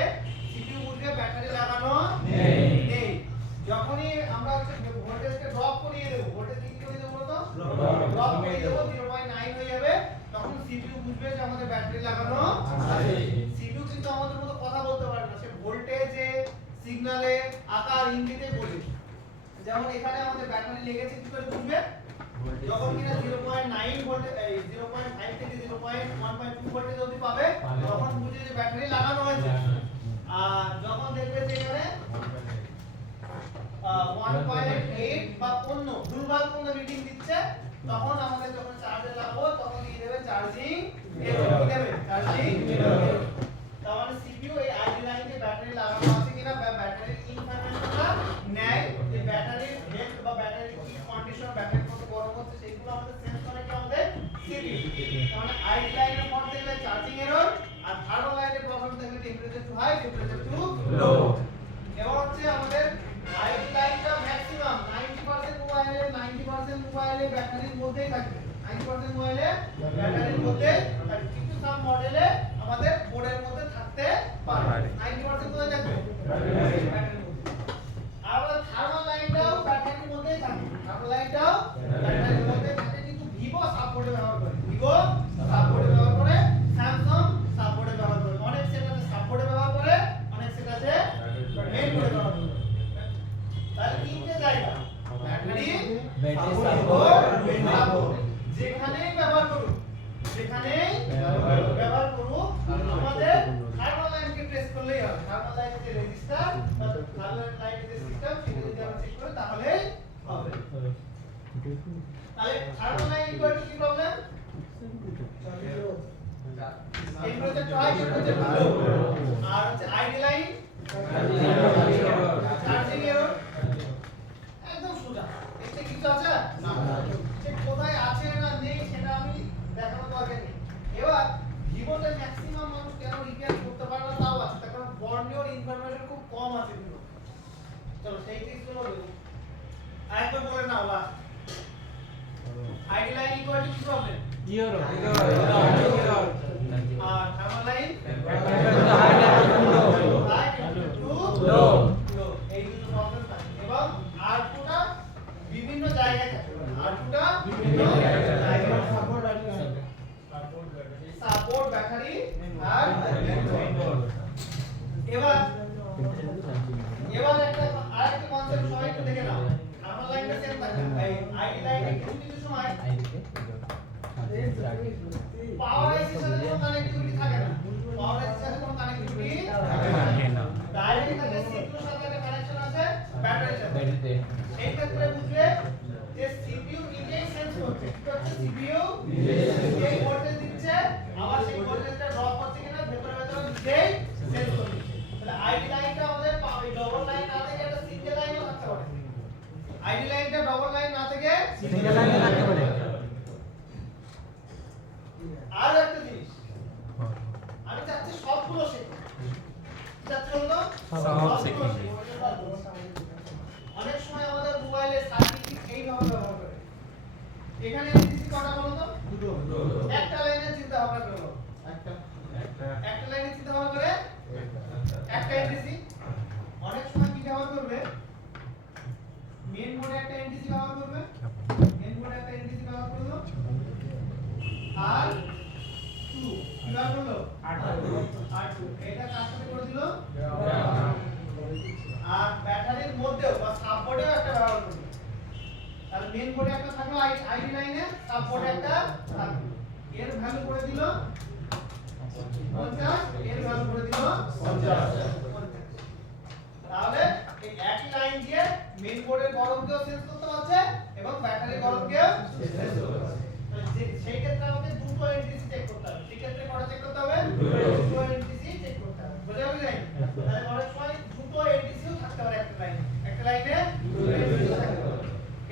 C2 বুঝবে ব্যাটারি লাগানো নেই যখনই আমরা ভোল্টেজকে ড্রপ করিয়ে দেব ভোল্টেজ কি করে দেব বলতো ড্রপ করিয়ে দেব 0.9 হয়ে যাবে তখন CPU বুঝবে যে আমাদের ব্যাটারি লাগানো আছে CPU কিন্তু আমাদের মতো কথা বলতে পারে না সে ভোল্টেজে সিগন্যালে আকার ইঙ্গিতে বলে যেমন এখানে আমাদের ব্যাটারি লেগেছে কি করে বুঝবে যখন কিনা 0.9 ভোল্ট 0.5 থেকে 0.1.2 ভোল্টেজ অবধি পাবে তখন বুঝে যে ব্যাটারি লাগানো হয়েছে আর যখন দেখবে যে এখানে 1.8 বা অন্য ভুলভাল কোনো রিডিং দিচ্ছে তখন আমাদের যখন চার্জে লাগাবো তখন দিয়ে দেবে চার্জিং এরর কি দেবে চার্জিং এরর তার মানে CPU এই আইডি লাইনে ব্যাটারি লাগানো আছে কিনা বা ব্যাটারির ইনফরমেশনটা নেয় যে ব্যাটারির হেলথ বা ব্যাটারির কি কন্ডিশন ব্যাটারি কত গরম হচ্ছে সেগুলো আমাদের সেন্স করে কি আমাদের CPU তার মানে আইডি লাইনের ফল্ট দেখলে চার্জিং এরর আর থার্ড লাইনে প্রবলেম দেখলে temperature too high temperature too low এবার হচ্ছে আমাদের আইডি লাইনটা ম্যাক্সিমাম 90% মোবাইলে ব্যাটারির মধ্যেই থাকবে 90% মোবাইলে ব্যাটারির মধ্যে থাকে কিন্তু সব মডেলে আমাদের বোর্ডের মধ্যে থাকতে পারে 90% কোথায় থাকবে ব্যাটারির মধ্যে আর থার্মাল লাইনটাও ব্যাটারির মধ্যেই থাকে থার্মাল লাইনটাও ব্যাটারির মধ্যে থাকে কিন্তু ভিভো সাপোর্টে ব্যবহার করে স্যামসাং সাপোর্টে ব্যবহার করে অনেক সেটাতে সাপোর্টে ব্যবহার করে অনেক সেটাতে মেইন করে ব্যবহার করে তাহলে তিনটে জায়গা ব্যাটারি সাপোর্ট যেখানেই ব্যবহার করুন আমাদের থার্মাল লাইনকে ট্রেস করলেই হবে থার্মাল লাইনের যে রেজিস্টার বা থার্মাল লাইনের যে সিস্টেম সেটা যদি আমরা চেক করি তাহলেই হবে তাহলে থার্মাল লাইন ইকুয়াল টু কি problem temperature too high temperature too low আর হচ্ছে আইডি লাইন চার্জিং এরর একদম সোজা এতে কিছু আছে না সে কোথায় আছে না নেই সেটা আমি দেখানোর দরকার নেই এবার ভিভোতে ম্যাক্সিমাম মানুষ কেন রিপেয়ার করতে পারে না তাও আছে তার কারণ বর্নিওর ইনফরমেশন খুব কম আছে ভিভো চলো সেই ট্রিক্সগুলো বলি আরেকবার বলে নাও last ID line equal to কি প্রবলেম আর থার্মাল লাইন লো এই দুটো প্রবলেম থাকে এবং আউটপুটটা বিভিন্ন জায়গায় থাকে আউটপুটটা বিভিন্ন জায়গায় সাপোর্ট ব্যাটারি আর এবার একটা আরেকটা কনসেপ্ট সবাই একটু দেখে নাও থার্মাল লাইনটা সেম থাকে এই আইডি লাইনে কিছু সময় পাওয়ার আইসির সাথে কোনো কানেক্টিভিটি থাকে না পাওয়ার আইসির সাথে কোনো কানেক্টিভিটি থাকে না ডাইরেক্ট থাকে সিপিইউর সাথে একটা কানেকশন আছে ব্যাটারির সাথে এই ক্ষেত্রে বুঝবে যে সিপিইউ নিজেই সেন্স করছে কি করছে সিপিইউ নিজেই ভোল্টেজ দিচ্ছে আবার সেই ভোল্টেজটা ড্রপ হচ্ছে কিনা ভেতরে নিজেই সেন্স করছে তাহলে আইডি লাইনটা আমাদের ডবল লাইন না থেকে একটা সিঙ্গেল লাইনও থাকতে পারে আইডি লাইনটা ডবল লাইন না থেকে সিঙ্গেল লাইনে থাকতে পারে আর একটা জিনিস আমি চাচ্ছি সবগুলো শেখো চাচ্ছি বলতো সব শেখো অনেক সময় আমাদের মোবাইলে সার্কিট এইভাবে ব্যবহার করে এখানে এনটিসি কটা বলো তো দুটো একটা লাইনে চিন্তা ভাবনা করে বলো একটা লাইনে চিন্তা ভাবনা করে একটা এনটিসি অনেক সময় কি ব্যবহার করবে মেইন বোর্ডে একটা এনটিসি ব্যবহার করবে মেইন বোর্ডে একটা এনটিসি ব্যবহার করলো আর টু কি ব্যবহার করলো আর2 এটা কার সাথে করে দিল আর ব্যাটারির মধ্যেও বা সাব মেন বোর্ডে একটা থাকলো আইডি লাইনে, সাব বোর্ডে একটা থাকলো। এর ভ্যালু করে দিল 50, এর ভ্যালু করে দিল 50। তাহলে এই একই লাইন দিয়ে মেন বোর্ডের গরমকেও সেন্স করতে পারছে এবং ব্যাটারির গরমকেও সেন্স করতে পারছে। সেই ক্ষেত্রে আমাদের দুটো এনটিসি চেক করতে হবে। সেই ক্ষেত্রে কটা চেক করতে হবে? দুটো এনটিসি চেক করতে হবে। বুঝা গেল কি? তাহলে অনেক সময় দুটো এনটিসিও থাকতে পারে একটা লাইনে। একটা লাইনে দুটো এনটিসি থাকতে পারে।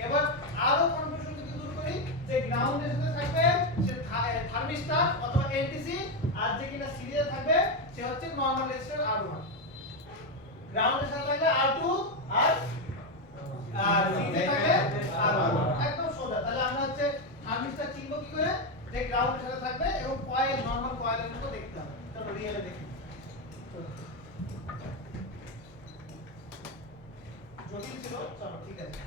এবার আরো কনফিউশন যদি দূর করি, যে গ্রাউন্ডের সাথে থাকবে সে থার্মিস্টর অথবা এনটিসি, আর যে কিনা সিরিজে থাকবে সে হচ্ছে নরমাল রেজিস্টার R1। গ্রাউন্ডের সাথে থাকবে R2 আর সিরিজে থাকবে R1। একদম সোজা। তাহলে আমরা হচ্ছে থার্মিস্টর চিনব কি করে? যে গ্রাউন্ডের সাথে থাকবে এবং কয়েল নরমাল কয়েলের মতো দেখতে হবে। চলো রিয়েলে দেখি। জটিল ছিল, চলো ঠিক আছে।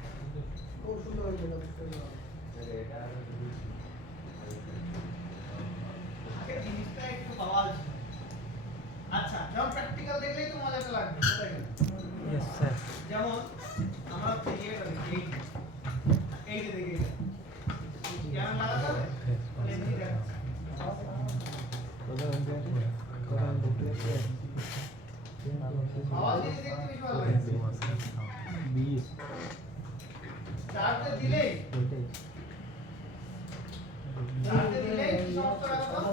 খুব সুন্দর হয়ে গেল বুঝতে পারলাম। আগের জিনিসটা একটু বাওয়াল ছিল। আচ্ছা, যখন প্র্যাকটিক্যাল দেখলেই তো মজাটা লাগবে। কোথায় গেল? Yes, sir. যেমন আমরা এই যে দেখি কেমন লাগাতে হবে? এমনি দেখাচ্ছে। আওয়াজ জিনিস দেখতে বেশি ভালো লাগে। চার্জে দিলেই কি সমস্যা লাগাতো?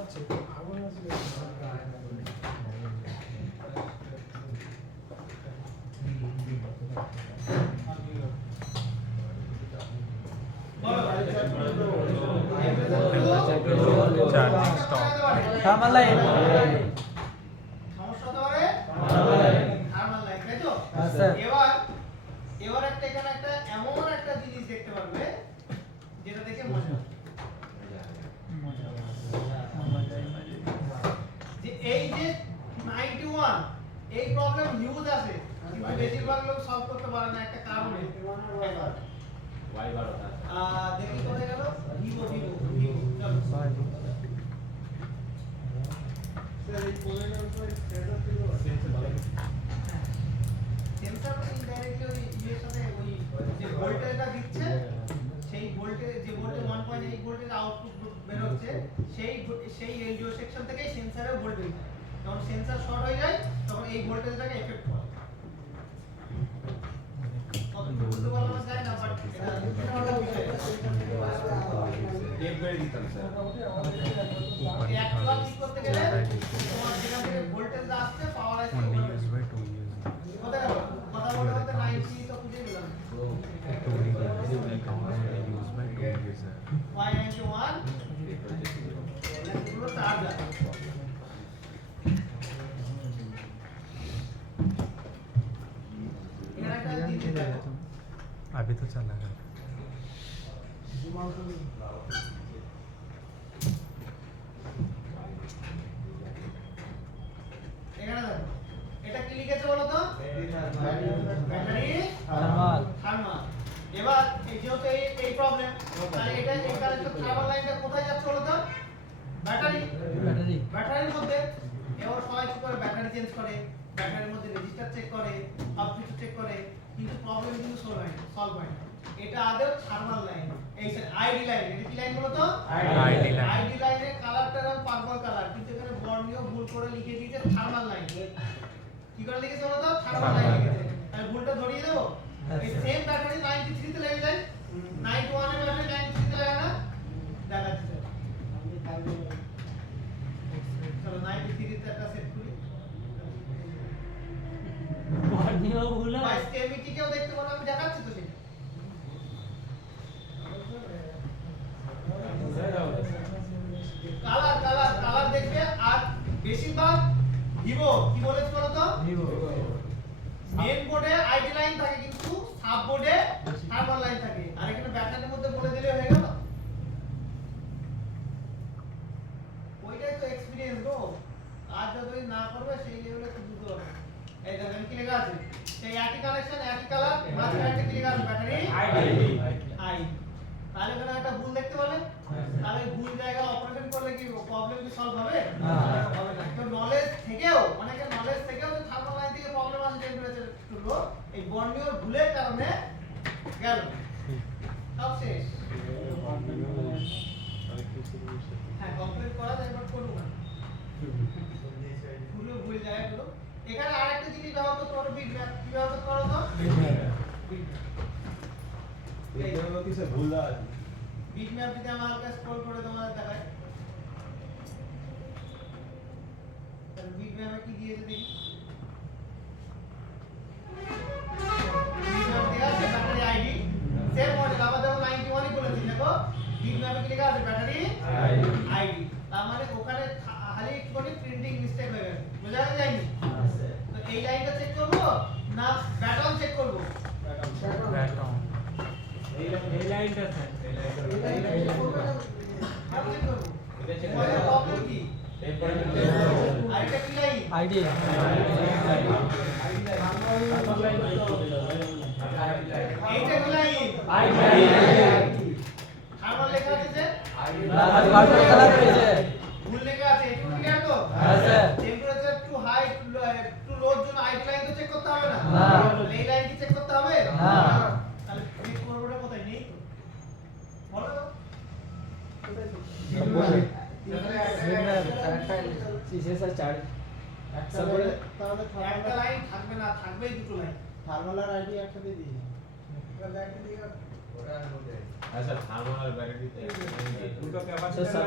Charging stop. থার্মাল লাইন সমস্যা হতে পারে, থার্মাল লাইন, তাই তো? এবার একটা এখানে একটা এমন একটা জিনিস দেখতে পারবে যেটা দেখে মজা, যে এই যে 91 এই প্রবলেম হিউজ আছে কিন্তু বেশিরভাগ লোক সলভ করতে পারে না একটা কারণে। Y12 দেখি কোথায় গেল? ভিভো চলো স্যার এই কোণের উপরে সেটআপ ছিল সেন্সর ইনডাইরেক্টলি ওই ইয়ের সাথে ওই যে ভোল্টেজটা দিচ্ছে সেই ভোল্টেজ, যে ভোল্টেজ 1.8 ভোল্টেজ আউটপুট বের হচ্ছে সেই এলডিও সেকশন থেকে সেন্সরে ভোল্টেজ যায়। যখন সেন্সর শর্ট হয়ে যায় তখন এই ভোল্টেজটাকে এফেক্ট করে। কত বুঝতে পারলাম না না, বাট এটা বিষয় টেপ করে দিতাম স্যার। এক ক্লক ঠিক করতে গেলে তোমার যেখান থেকে ভোল্টেজ আসছে পাওয়ার আসছে Only used by 2 years. কোথায় গেল? কথা বলতে বলতে 90 তো খুঁজে পেলাম। 2 years. We count only used by 2 years. Y91 পুরো চার্জার। এখানে একটা জিনিস দেখো, अभी तो चला गया. এখানে দেখো এটা কি লিখেছে বলো তো? Battery thermal. এবার এই যেহেতু এই প্রবলেম, তাহলে এটা এই কারেন্ট থার্মাল লাইনটা কোথায় যাচ্ছে বলো তো? ব্যাটারির মধ্যে। এবার সবাই কি করে? ব্যাটারি চেঞ্জ করে, ব্যাটারির মধ্যে রেজিস্টার চেক করে, সবকিছু চেক করে, কিন্তু প্রবলেম কিন্তু সলভ হয় না। এটা আদৌ থার্মাল লাইন, এই আইডি লাইন। এটা কি লাইন বলো তো? ID line। আইডি লাইনের কালারটা এরকম পার্পল কালার, কিন্তু এখানে বর্ণীয় ভুল করে লিখে দিয়েছে থার্মাল লাইন। কি করে লিখেছে বলো তো? থার্মাল লাইন লিখেছে। তাহলে ভুলটা ধরিয়ে দেবো। এই সেম ব্যাটারি 93 তে লেগে যায়, 91 এর ব্যাটারি 93 তে লাগে না? দেখাচ্ছি চলো। চলো 93 তে একটা সেট করি। ভাই স্টেবিলিটি কেও দেখতে পারো, আমি দেখাচ্ছি তো সেটা। কালার দেখবে। আর বেশিরভাগ ভিভো কি বলেছে বলো তো? মেন বোর্ডে আইডি লাইন থাকে কিন্তু সাব বোর্ডে থার্মাল লাইন থাকে। আর এখানে ব্যাটারির মধ্যে বলে দিলে হয়ে গেল। ওইটাই তো এক্সপেরিয়েন্স গো। আর যদি না করবে সেই লেভেলে তো বুঝতে পারবে। এই দেখেন কি লেখা আছে, সেই একই কানেকশন একই কালার, মাঝখানে একটা কি লেখা আছে? Battery I. তাহলে এখানে একটা ভুল দেখতে পাবেন। তাহলে ভুল জায়গা অপারেশন করলে কি প্রবলেম কি সলভ হবে? হবে না। তো নলেজ থেকেও, অনেকের নলেজ থেকেও যে থার্মাল লাইন থেকে প্রবলেম আছে টেম্পারেচার টুলো, এই বর্ণীয় ভুলের কারণে গেল। সব শেষ হ্যাঁ কমপ্লিট করা যায় বাট করবো না ভুল যায় গুলো এখানে আরেকটা জিনিস ব্যবহার করতে পারো বিট ম্যাপ কি ব্যবহার করতে পারো তো বিট ম্যাপ যদি আমরা হালকা স্ক্রল করে তোমাদের দেখাই তাহলে বিট ম্যাপে কি দিয়েছে দেখি বিট ম্যাপ দেয়া আছে ব্যাটারি আইডি সেম মডেল আমাদের 91 ই বলেছি দেখো বিট ম্যাপে কি লেখা আছে ব্যাটারি আইডি তার মানে ওখানে খালি একটু প্রিন্টিং মিস্টেক হয়ে গেছে বোঝা যায়নি তো এই লাইনটা চেক করব না প্যাটার্ন চেক করব এই লাইনটা স্যার আমি চেক করব এটা প্রবলেম কি আইডিটা কি লাইন আইডি এইটা কি লাইন আমার লেখা আছে যে ভুল লেখা আছে একটু ক্লিয়ার তো temperature too high to low জন্য আইডি লাইন তো চেক করতে হবে না এই লাইন কি চেক করতে হবে তাহলে ক্লিক করবোটা কোথায় নেই তো বলো তাহলে একটা লাইন থাকবে না থাকবেই দুটো লাইন থার্মালার আইডি একসাথে দিই আচ্ছা থার্মাল ব্যাটারিতে দুটো স্যার,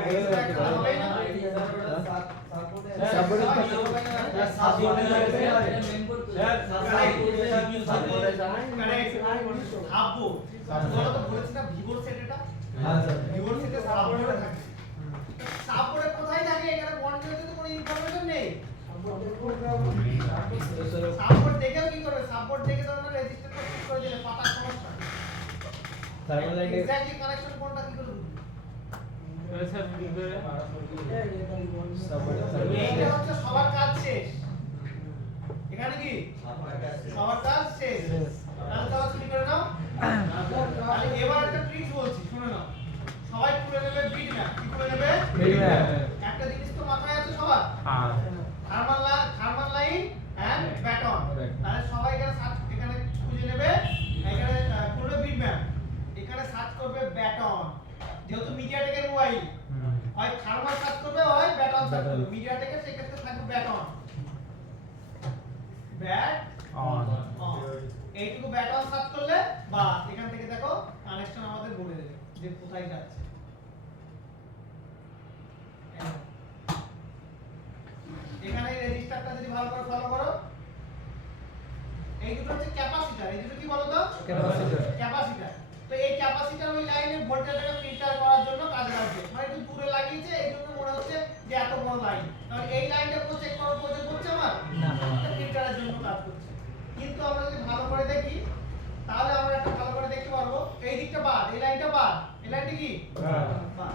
সাববোর্ডে ভাববো তোরা তো বলেছিস না ভিভোর সেট এটা ভিভোর সেটে সাববোর্ডে থাকে সাববোর্ডে কোথায় থাকে এখানে বন্ডেতে তো কোনো ইনফরমেশন নেই সাববোর্ড দেখেও কি করবে সাববোর্ড দেখে তো আমরা রেজিস্টারটা ঠিক করে দিলে পাতা সমস্যা থার্মাল আইডি এক্স্যাক্টলি কানেকশন কোনটা কি করে বুঝবি স্যার ভিতরে এইটা হচ্ছে সবার কাজ শেষ এখানে কি সবার কাজ শেষ তাহলে তাহলে শুরু করে নাও তাহলে এবার একটা ট্রিক্স বলছি শুনে নাও সবাই খুলে নেবে বিট ম্যাপ কি খুলে নেবে বিট ম্যাপ একটা জিনিস তো মাথায় আছে সবার হ্যাঁ থার্মাল লাইন এন্ড প্যাটার্ন তাহলে সবাই এখানে খুঁজে নেবে এখানে খুলবে বিট ম্যাপ এখানে সার্চ করবে প্যাটার্ন যেহেতু মিডিয়াটেকের মোবাইল হয় থার্মাল সার্চ করবে হয় প্যাটার্ন সার্চ করবে মিডিয়াটেকের সেক্ষেত্রে থাকবে প্যাটার্ন ব্যাট অন এইটুকু প্যাটার্ন সার্চ করলে বা এখান থেকে দেখো কানেকশন আমাদের বলে দেবে যে কোথায় যাচ্ছে এখানে রেজিস্টারটা যদি ভালো করে ফলো করো এই দুটো হচ্ছে ক্যাপাসিটর এই দুটো কি বলো তো ক্যাপাসিটর তো এই ক্যাপাসিটর ওই লাইনের ভোল্টেজটাকে ফিল্টার করার জন্য কাজে লাগছে মানে একটু দূরে লাগিয়েছে এই জন্য মনে হচ্ছে যে এত বড় লাইন তাহলে এই লাইনটা পুরো চেক করার প্রয়োজন পড়ছে আমার না ফিল্টারের জন্য কাজ করছে কিন্তু আমরা যদি ভালো করে দেখি তাহলে আমরা একটা ভালো করে দেখতে পারবো এই দিকটা বাদ এই লাইনটা বাদ এই লাইনটা কি বাদ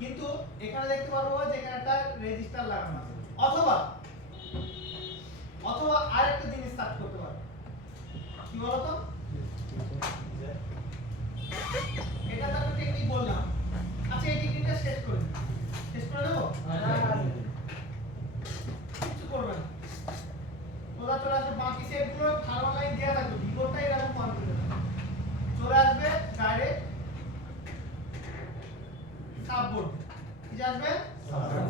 কিন্তু এখানে দেখতে পারবো যে এখানে একটা রেজিস্টার লাগানো আছে অথবা আরেকটা জিনিস সার্চ করতে পারো কি বলতো এটা তো একটা টেকনিক বললাম আচ্ছা এই টেকনিকটা শেষ করে দেবো কিছু করবে না তোরা চলে আসবে বাকি সেটগুলো থার্মাল লাইন দেওয়া থাকবে ভিভোটা এরকম কনফিগার চলে আসবে ডাইরেক্ট সাববোর্ড কি আসবে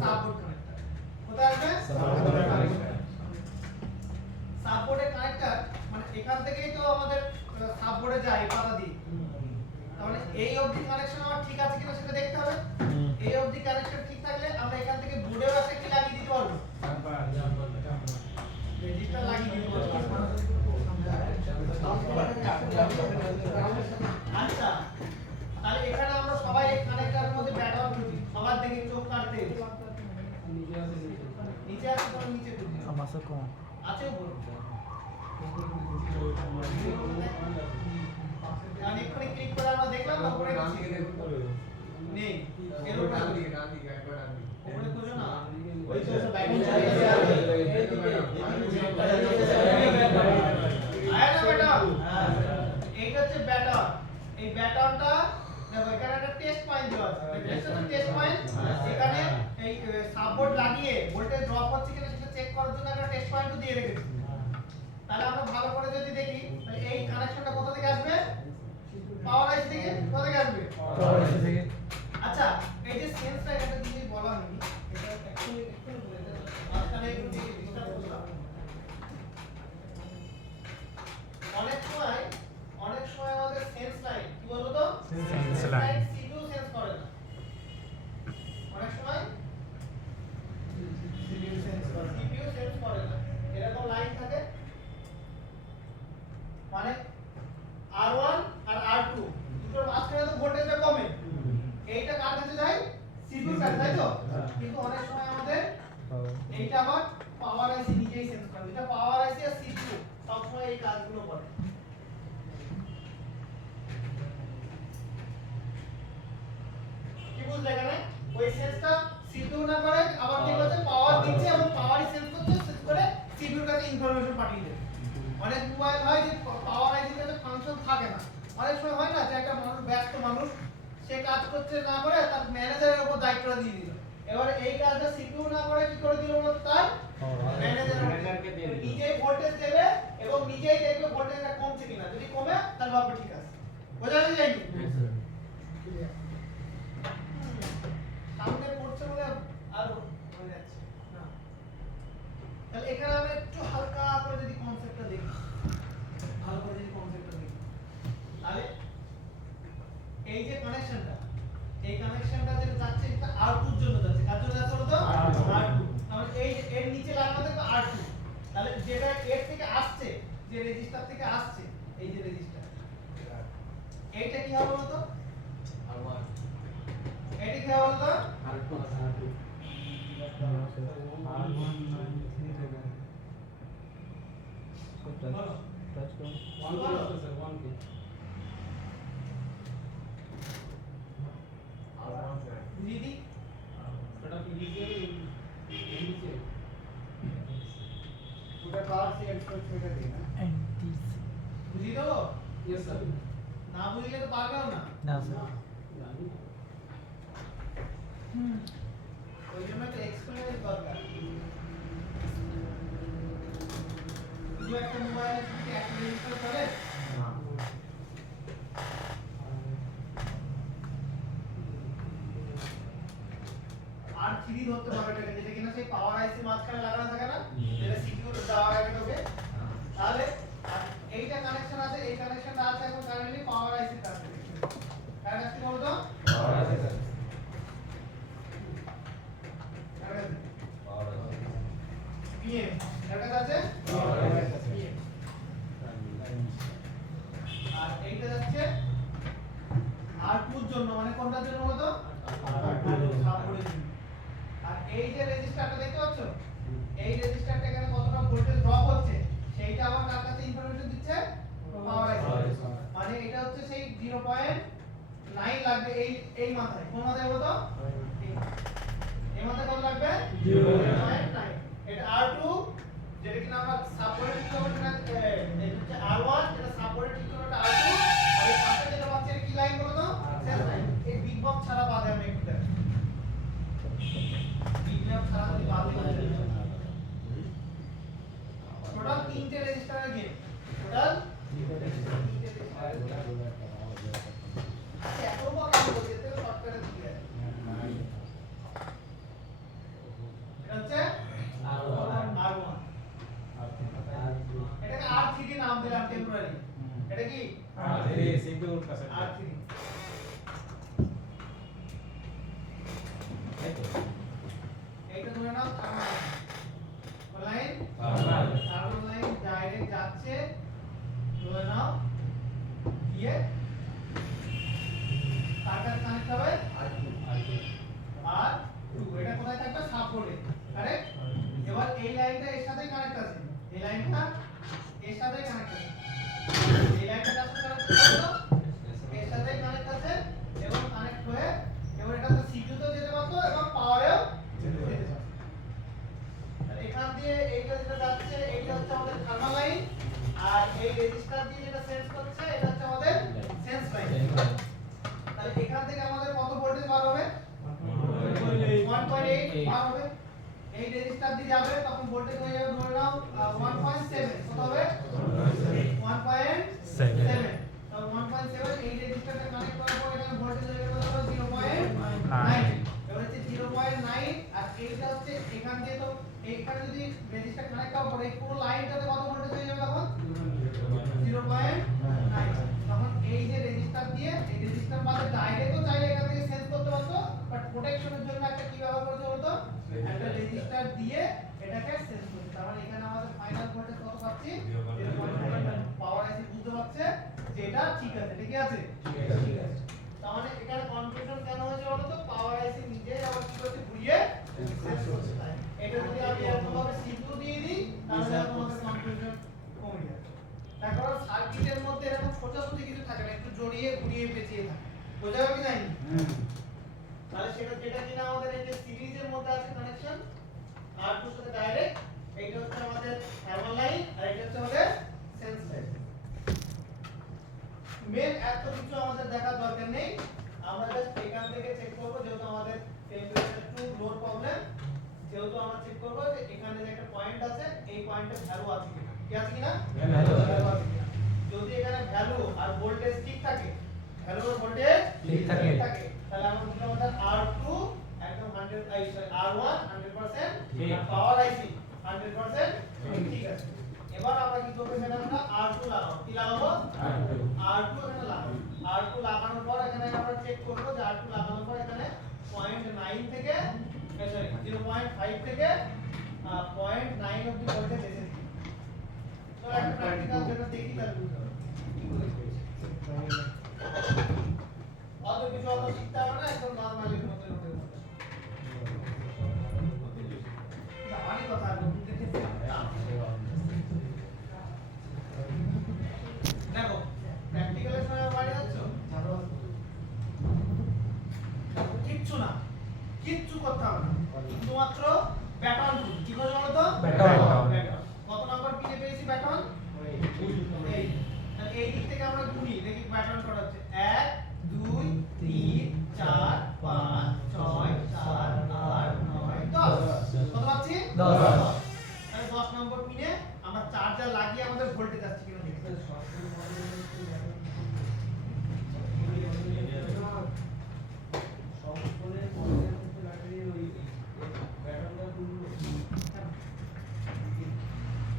সাববোর্ড কানেক্টর কোথায় আসবে সাববোর্ডের কানেক্টর মানে এখান থেকেই তো আমাদের সাববোর্ডে যায় পাতা দিয়ে তাহলে এই অবধি কানেকশন আমার ঠিক আছে কিনা সেটা দেখতে হবে এই অবধি কানেকশন ঠিক থাকলে আমরা এখান থেকে বোর্ডেও একটা কি লাগিয়ে দিতে পারবো রেজিস্টার লাগিয়ে দিতে পারবো আচ্ছা তাহলে এখানে আমরা সবাই এই কানেক্টরের মধ্যে ব্যবহার করি সবার দিকে চোখ কাটতে নিচে আছে তো নিচে খুঁজি আমাসে কোন আছে উপর কারণ এখানে ক্লিক করে আমরা দেখলাম না উপরে নেই এর উপরে উপরে খুঁজো না ওই তো বাইরে চলে গেছে আয় না বেটা এইটা হচ্ছে ব্যাটার এই ব্যাটারটা দেখো এখানে একটা টেস্ট পয়েন্ট দেওয়া আছে দেখছো তো টেস্ট পয়েন্ট এখানে এই সাববোর্ড লাগিয়ে ভোল্টেজ ড্রপ হচ্ছে কিনা সেটা চেক করার জন্য একটা টেস্ট পয়েন্টও দিয়ে রেখেছি তাহলে আমরা ভালো করে যদি দেখি তাহলে এই কানেকশনটা কোথা থেকে আসবে দিতে। অনেক মোবাইল হয় যে পাওয়ার আইসিতে ফাংশন থাকে না, অনেক সময় হয় না যে একটা মানুষ ব্যস্ত মানুষ সে কাজ করতে না করে তার ম্যানেজারের উপর দায়িত্বটা দিয়ে দিল। এবার এই কাজটা সিপিইউ না করে কি করে দিল বলতো, তার ম্যানেজারকে দিয়ে দিল। নিজেই ভোল্টেজ দেবে এবং নিজেই দেখবে ভোল্টেজটা কমছে কিনা, যদি কমে তাহলে ভাববে ঠিক আছে। বোঝা যায়নি? সামনে পড়ছে বলে আর হয়ে যাচ্ছে না। তাহলে এখানে আমরা একটু হালকা করে যদি কনসেপ্টটা দেখি, ভালো করে যদি কনসেপ্টটা দেখি, তাহলে এই যে কানেকশনটা, এই কানেকশনটা যেটা যাচ্ছে এটা R2 এর জন্য যাচ্ছে। কার জন্য যাচ্ছে বলতো? R2। তাহলে এই যে এর নিচে লাগানো থাকবে R2। তাহলে যেটা এর থেকে আসছে, যে রেজিস্টার থেকে আসছে, এই যে রেজিস্টার, এইটা কি হবে বলতো? এটা কি হবে বলতো? দিদি বুঝিয়ে দেবো? না বুঝলে তো পারবেও না। ওই জন্য একটা এক্সপেরিয়েন্স দরকার। শুধু একটা মোবাইলে কি একটা রেজিস্টার করে? আর 3 ধরতে পারবে এটাকে, যেটা কিনা সেই পাওয়ার আইসি মাঝখানে লাগানো থাকে না, যেটা সিপিইউ দেওয়ার আগে ঢোকে। তাহলে আর এইটা কানেকশন আছে, এই কানেকশনটা আছে এখন কারেন্টলি পাওয়ার আইসির কাছে। কার কাছে বলতো? পাওয়ার আইসির কাছে। PM এর কাছে আছে? পাওয়ার আইসির কাছে। আর এইটা যাচ্ছে R2 এর জন্য, মানে কোনটার জন্য বলতো? R2 এর জন্য। আর এই যে রেজিস্টারটা দেখতে পাচ্ছ, এই রেজিস্টারটা এখানে কতটা ভোল্টেজ ড্রপ হচ্ছে সেইটা আবার কার কাছে ইনফরমেশন দিচ্ছে? পাওয়ার আইসি। মানে এটা হচ্ছে সেই 0.9 লাগবে এই মাথায়। কোন মাথায় বলতো? এই মাথায় কত লাগবে? 0.9। এটা R2, যেটা কিনা আমরা সাপোর্টে ঠিক করব না, এটা হচ্ছে R1, যেটা সাপোর্টে ঠিক করব এটা R2, আর এই পাশে যেটা পাচ্ছি এটা কি লাইন বলতো? Cell line. এই বিগ বক্স ছাড়া বাদে আমরা একটু দেখি। ছাড়া যদি বাদ দিই, টোটাল 3টে রেজিস্টারের গেম, টোটাল 3টে রেজিস্টার। এত বড় বলতে তো শর্টকাটে দিয়ে এটা হচ্ছে R1। এটাকে R3 নাম দিলাম টেম্পোরারি। এটা কি R3 সিপিইউর কাছে। R3। এইটা ধরে নাও লাইন, কার্বন লাইন ডাইরেক্ট যাচ্ছে, ধরে নাও দিয়ে তারটার কানেক্ট হবে R2। এটা কোথায় থাকবে? সাপোর্টে। কারেক্ট? এবার এই লাইনটা এর সাথে কানেক্ট আছে, এই লাইনটা এর সাথে কানেক্ট আছে, এই লাইনটা কার সাথে কানেক্ট আছে? এর সাথে কানেক্ট আছে এবং কানেক্ট হয়ে এবার এটা তো সিপিইউ তে যেতে পারতো এবং পাওয়ারেও যেতে পারতো। এখান দিয়ে এইটা যেটা যাচ্ছে এইটা হচ্ছে আমাদের থার্মাল লাইন, আর এই রেজিস্টার দিয়ে যেটা সেন্স করছে এটা হচ্ছে আমাদের সেন্স লাইন। তাহলে এখান থেকে আমাদের কত ভোল্টেজ বার হবে? 1.8 বার হবে। এই রেজিস্টার দিয়ে যাবে তখন ভোল্টেজ হয়ে যাবে ধরে নাও 1.7। কত হবে? 1.7। তো 1.7 এই রেজিস্টারটা কানেক্ট করার পর এখানে ভোল্টেজ হয়ে যাবে 0.9। এবার হচ্ছে 0.9, আর এইটা হচ্ছে এখান দিয়ে, তো এইখানে যদি রেজিস্টার কানেক্ট করার পর এই পুরো লাইনটাতে কত ভোল্টেজ হয়ে যাবে তখন? 0.9। তখন এই যে রেজিস্টার দিয়ে, এই রেজিস্টার বাদে ডাইরেক্টও চাইলে এখান থেকে সেন্স করতে পারতো, বাট প্রোটেকশনের জন্য একটা কি ব্যবহার করেছে বলতো? একটা রেজিস্টার দিয়ে এটাকে সেন্স করতে। তার মানে এখানে আমাদের ফাইনাল ভোল্টেজ কত পাচ্ছি? 0.9। পাওয়ার আইসি বুঝতে পারছে যে এটা ঠিক আছে, ঠিক আছে? ঠিক আছে। তার মানে এখানে কনফিউশন কেন হয়েছে বলতো? পাওয়ার আইসি নিজেই আবার কি করছে? ঘুরিয়ে সেন্স করছে। এটা যদি আমি এরকম ভাবে সিপিইউ দিয়ে দিই তাহলে আমাদের কনফিউশন কমে যাবে। তারপর সার্কিটের মধ্যে এরকম সোজাসুজি কিছু থাকে না, একটু জড়িয়ে ঘুরিয়ে পেঁচিয়ে থাকে। বোঝা গেল কি জানি? তাহলে সেটা যেটা কিনা আমাদের এই যে সিরিজের মধ্যে আছে কানেকশন R2 এর সাথে ডাইরেক্ট, এইটা হচ্ছে আমাদের থার্মাল লাইন আর এটা হচ্ছে কিছু আমাদের দেখার দরকার নেই, আমরা জাস্ট এখান থেকে চেক করব, যেহেতু আমাদের টেম্পারেচার টু লোড প্রবলেম, যেহেতু আমরা চেক করব যে এখানে যে একটা পয়েন্ট আছে, এই পয়েন্টে ভ্যালু আছে কিনা, কি আছে কিনা, ভ্যালু আছে কিনা। যদি এখানে ভ্যালু আর ভোল্টেজ ঠিক থাকে, ভ্যালু আর ভোল্টেজ ঠিক থাকে। তাহলে আমরা দুটো আমাদের R2 একদম 100 সরি R1 100% ঠিক। আর পাওয়ার আইসি 100% ঠিক আছে। এবার আমরা কি করব, এখানে আমরা R2 লাগাবো, কি লাগাবো, R2 এখানে লাগাবো। R2 লাগানোর পর এখানে আমরা চেক করব যে R2 লাগানোর পর এখানে 0.9 থেকে সরি 0.5 থেকে 0.9 অবধি ভোল্টেজ এসেছে। তো একটা প্র্যাকটিক্যাল যেটা দেখি তার বুঝতে হবে কি করে করেছে। অত কিছু অত শিখতে হবে না, একদম নরমালি মতো মতো জানি কথা আর নতুন দেখে দেখো প্র্যাকটিক্যালের সময় বাড়ি যাচ্ছ কিচ্ছু না, কিচ্ছু করতে হবে না, শুধুমাত্র ব্যাটন টুল কি করে বলো তো, Baton. কত নাম্বার পিনে পেয়েছি ব্যাটন, এই তাহলে এই দিক থেকে আমরা গুনি দেখি ব্যাটন কত হচ্ছে 1 2 3 4 5 6 7 8 9 10 কত পাচ্ছি 10 তাহলে 10 নম্বর পিনে আমরা চার্জার লাগিয়ে আমাদের ভোল্টেজ আসছে কিনা দেখি।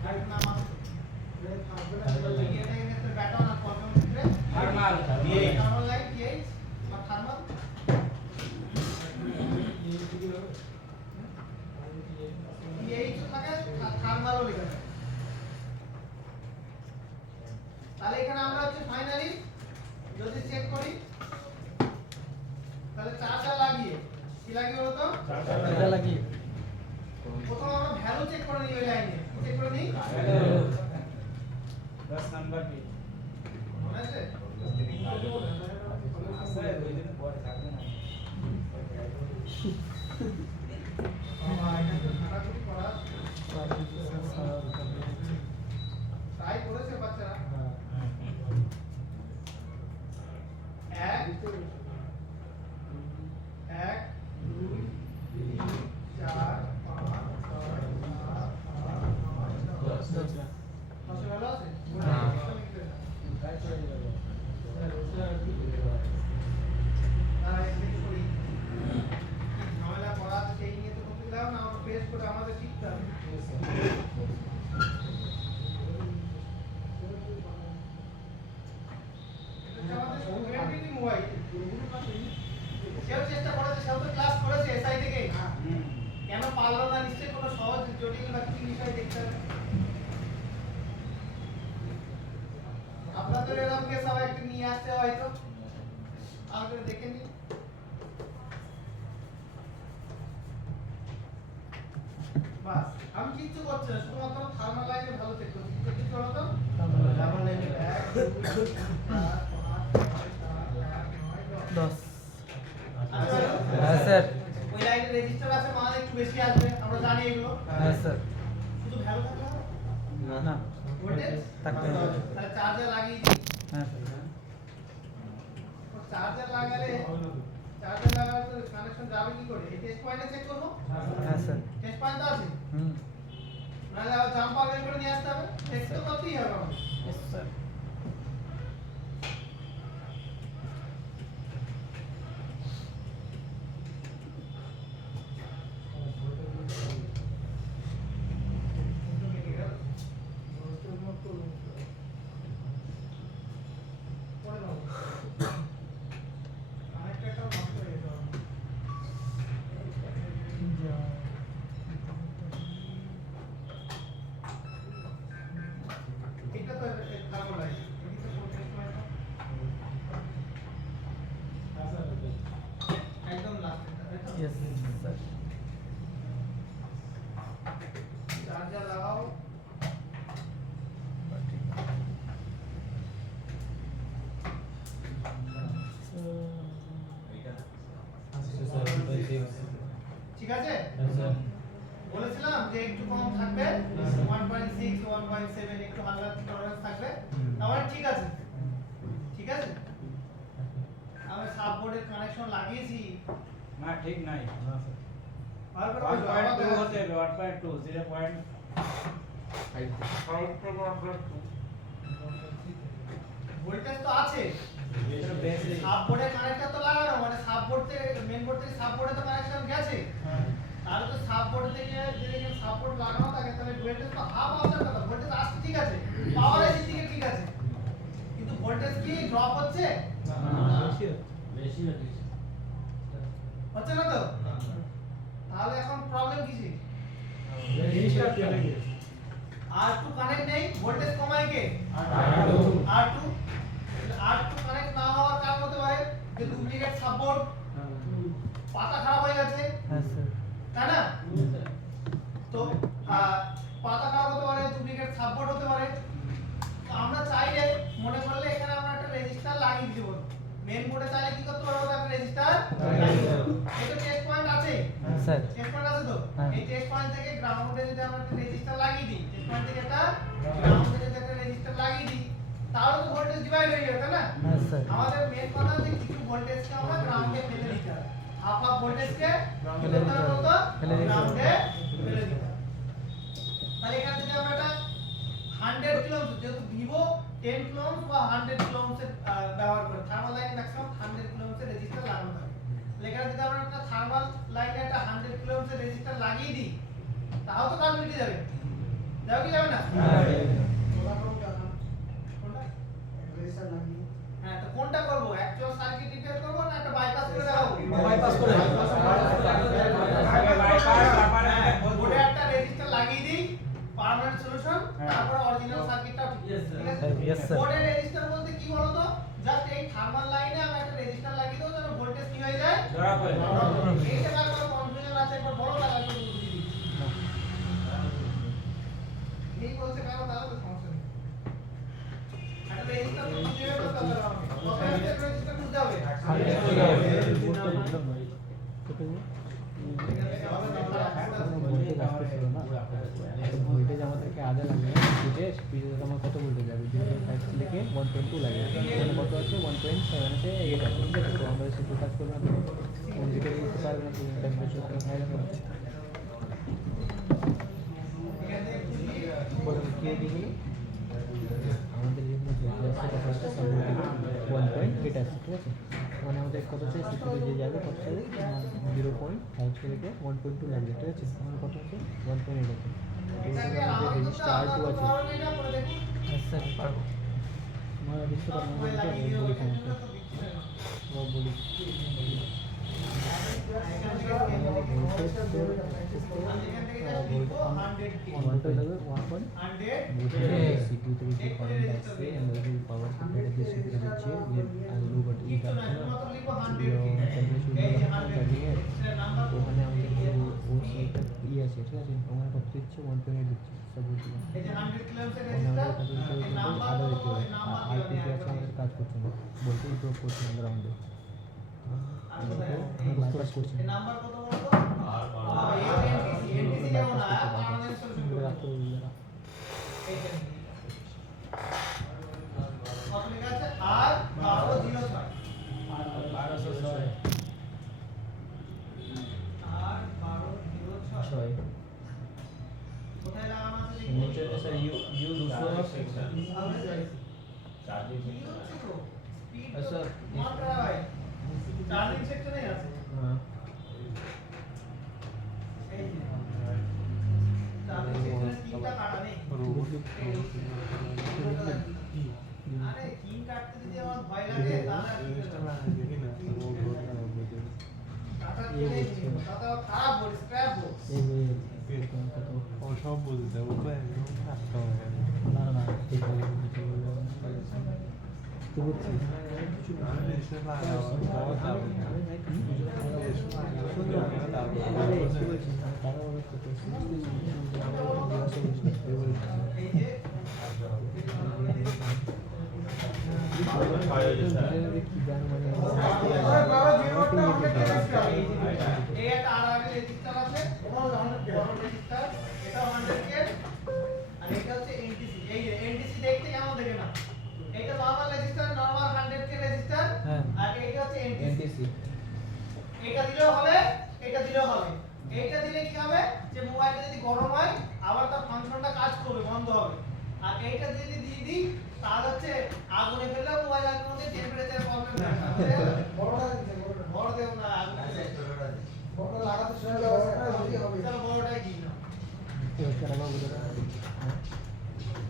লাইট নাম আছে এটা এর ব্যাটন আর কত ভিতরে থার্মাল থার্মাল লাইট এই আর থার্মাল এই তো থাকে থার্মালও লেখা থাকে। তাহলে এখানে আমরা হচ্ছে ফাইনালি যদি চেক করি তাহলে চার্জার লাগিয়ে কি লাগিয়ে বলো তো, এটা লাগিয়ে প্রথম আমরা ভ্যালু চেক করে নিই ওই লাইনে, চেক করে নিই 10 নাম্বার কি মনে আছে আছে ওই দিন পরে থাকবে না ট্রাই করেছে বাচ্চারা এক এক দুই তিন চার পাঁচ ছয় সাত আট নয় দশ। দশে ভালো আছে ঝামেলা করা আছে সেই নিয়ে তো করতে দাও না, আমরা পেশ করে আমাদের শিখতে হবে। এটা আমাদের স্টুডেন্টেরই মোবাইল, সেও চেষ্টা করেছে, সেও তো ক্লাস করেছে এসআই থেকে, কেন পারলো না, নিশ্চয়ই কোনো সহজ জটিল বা কিছু বিষয় দেখতে হবে। আপনাদের এরকম কেস হবে একটা নিয়ে আসতে হয়তো আমাদের দেখে নিন। বাস আমি কিচ্ছু করছি না, শুধুমাত্র থার্মাল লাইনে ভালো চেক করছি, কিছু করো তো থার্মাল লাইনে 1 2 3 4 5 6 7 8 9 10। আচ্ছা হ্যাঁ স্যার ওই লাইনে রেজিস্টার আছে, মান একটু বেশি আসবে, আমরা জানি এগুলো। হ্যাঁ স্যার শুধু ভ্যালু থাকলে হবে না ভোল্টেজ থাকবে না। তাহলে চার্জার লাগিয়ে দিই। হ্যাঁ স্যার চার্জার লাগালে তো কানেকশন যাবে কি করে, এই টেস্ট পয়েন্টে চেক করব, হ্যাঁ স্যার টেস্ট পয়েন্ট তো আছে, হুম নাহলে আবার জাম্পার বের করে নিয়ে আসতে হবে, টেস্ট তো করতেই হবে আমাদের। यस স্যার এটা তো খারাপ লাগে, এটা তো টেস্ট পয়েন্ট একদম লাস্ট, यस স্যার চার্জার লাগাও, ঠিক আছে বলেছিলাম যে একটু কম থাকবে 1.6 1.7 একটু হালকা টলারেন্স থাকবে, তাহলে ঠিক আছে, ঠিক আছে আমরা সাববোর্ডের কানেকশন লাগিয়েছি না ঠিক নাই আর 1.2 হতে হবে 1.2 0.5 ভোল্টেজ তো আছে এটা বেশি সাববোর্ডে কানেক্টর তো লাগানো মানে সাববোর্ড থেকে মেইন বোর্ড থেকে সাববোর্ডে তো কানেকশন গেছে তাহলে তো সাববোর্ড থেকে যদি এখানে সাববোর্ড লাগানো থাকে তাহলে ভোল্টেজ তো হাফ আসার কথা ভোল্টেজ আসছে ঠিক আছে পাওয়ার এসে দিকে ঠিক আছে কিন্তু ভোল্টেজ কি ড্রপ হচ্ছে বেশি হচ্ছে না তো তাহলে এখন প্রবলেম কি R2 কানেক্ট নেই ভোল্টেজ কমায় কে R2 কানেক্ট না হওয়ার কারণ হতে পারে যে ডুপ্লিকেট সাপোর্ট পাতা খারাপ হয়ে গেছে হ্যাঁ স্যার তাই না তো পাতা খারাপ হতে পারে ডুপ্লিকেট সাপোর্ট হতে পারে তো আমরা চাইলে মনে করলে এখানে আমরা একটা রেজিস্টার লাগিয়ে দিব মেইন বোর্ডে চাইলে কি করতে পারবো একটা রেজিস্টার লাগিয়ে দেব এটা টেস্ট পয়েন্ট আছে স্যার টেস্ট পয়েন্ট আছে তো হ্যাঁ। এই টেস্ট পয়েন্ট থেকে গ্রাউন্ডে যদি আমরা একটা রেজিস্টার লাগিয়ে দিই টেস্ট পয়েন্ট থেকে একটা গ্রাউন্ডে যদি একটা রেজিস্টার লাগিয়ে দিই তাহলে তো ভোল্টেজ ডিভাইড হয়ে যাবে তাই না হ্যাঁ স্যার আমাদের মেন কথা হচ্ছে কিছু ভোল্টেজকে আমরা গ্রাউন্ডে ফেলে দিতে হবে হাফ হাফ ভোল্টেজকে ফেলে দিতে হবে গ্রাউন্ডে ফেলে দিতে হবে তাহলে এখানে যদি আমরা একটা 100 কিলো যেহেতু ভিভো 10 কিলো বা 100 কিলো এর ব্যবহার করে থার্মাল লাইন ম্যাক্সিমাম 100 কিলো এর রেজিস্টার লাগানো থাকে তাহলে এখানে যদি আমরা একটা থার্মাল লাইনে একটা 100 কিলো এর রেজিস্টার লাগিয়ে দিই তাহলে তো কারেন্ট মিটে যাবে যাবে কি যাবে না কোনটা রেজিস্টার লাগিয়ে হ্যাঁ তো কোনটা করব অ্যাকচুয়াল সার্কিট রিপেয়ার করব না একটা বাইপাস করে দেখাবো বাইপাস করে দেখাবো। আগে বাইপাস তারপরে বোর্ডে একটা রেজিস্টার লাগিয়ে দিই পার্মানেন্ট সলিউশন হ্যাঁ। তারপর অরিজিনাল সার্কিটটাও ঠিক Yes, আছে sir. Yes, sir. বোর্ডে রেজিস্টার বলতে কি বলতো জাস্ট এই থার্মাল লাইনে আমি একটা রেজিস্টার লাগিয়ে দেব যেন ভোল্টেজ কি হয়ে যায় ধরা পড়ে এইটা কারণে কনফিউশন আছে একবার বড় লাগা একটু বুঝিয়ে দিচ্ছি এই বলতে কারো তাহলে তো সমস্যা নেই একটা রেজিস্টার তো বুঝিয়ে দেব তাহলে আমাকে কত রেজিস্টার বুঝতে হবে ভোল্টেজ আমাদেরকে আধা লাগে স্পিডে স্পিডে আমার কত ভোল্টেজ যাবে 0.5 থেকে 1.2 লাগে এখানে কত আছে 1.7 আছে 8 আছে ঠিক আছে তো আমরা সেটা কাজ করব না কোন দিকে দিতে পারবে না টেম্পারেচার কত হয় না বলে কি দিগুলো আমাদের যেখানে ভোল্টেজ আছে কত আছে 1.8 আছে ঠিক আছে মানে আমাদের কত আছে স্পিডে যে যাবে কত আছে 0.5 থেকে 1.2 লাগবে ঠিক আছে আমাদের কত আছে 1.8 আছে এটাকে আমাদের আমাদের রেজিস্টার আর R2 আছে পারো এটা করে দেখি স্যার পারবো আমরা বুঝতে পারবো না মোবাইল লাগিয়ে দিও বলি এখানে সমস্যা তো দিচ্ছি না ও বলি এখান থেকে ভোল্টেজ এখান থেকে জাস্ট লিখো 100 কে 100 CPU থেকে যে কারেন্ট আসছে আমরা যদি পাওয়ার সাপ্লাই দিয়ে সেটা দিচ্ছি লো বাট কিছু না শুধুমাত্র লিখো 100 কে এই যে 100 এর নাম্বার ওখানে আমাদের ও সাইডটা আছে ঠিক আছে ওখানে কত দিচ্ছে 1.8 দিচ্ছে সব বলতে এই যে 100 কিলো এর ওখানে আমাদের রেজিস্টার কত দিতে হবে নাম্বার আধা কত দিতে হবে এই নাম্বার আর দিয়ে কিছু আছে আমাদের কাজ করছে না ভোল্টেজ ড্রপ করছে না গ্রাউন্ডে বাইপাস করছে এই নাম্বার কত বলতো এনটিসি যেমন না পার্মানেন্ট সলিউশন রাখতে হবে কত লেখা আছে আর 1206 আর 1206 আর 1206 ছয় কোথায় লাগানো আছে দেখি নিচে স্যার ইউ 200 চার্জিং কি হচ্ছে তো স্পিড আচ্ছা, মাত্রা ভাই চার্জিং সেকশনে আছে হ্যাঁ এই যে চার্জিং সেকশনে তিনটা কাটা নেই আরে তিন কাটতে যদি আমার ভয় লাগে তাহলে আর কি করব? কাটা ये নেই বুঝছি। কাটা খারাপ বোর্ড স্ক্র্যাপ বোর্ড এই কত ও সব বুঝতে ও তো একদম রাস্তা হয়ে গেছে না না ঠিক আছে তো বুঝছি আমি নিশ্চয় লাগাবো বহুত লাভ এই যে এই একটা আর রেজিস্টার আছে বড় রেজিস্টার এটা 100 কে আর এটা হচ্ছে এনটিসি এই যে এনটিসি দেখতে কেমন দেখে না এটা নরমাল রেজিস্টার নরমাল 100 কে রেজিস্টার হ্যাঁ। আর এটা হচ্ছে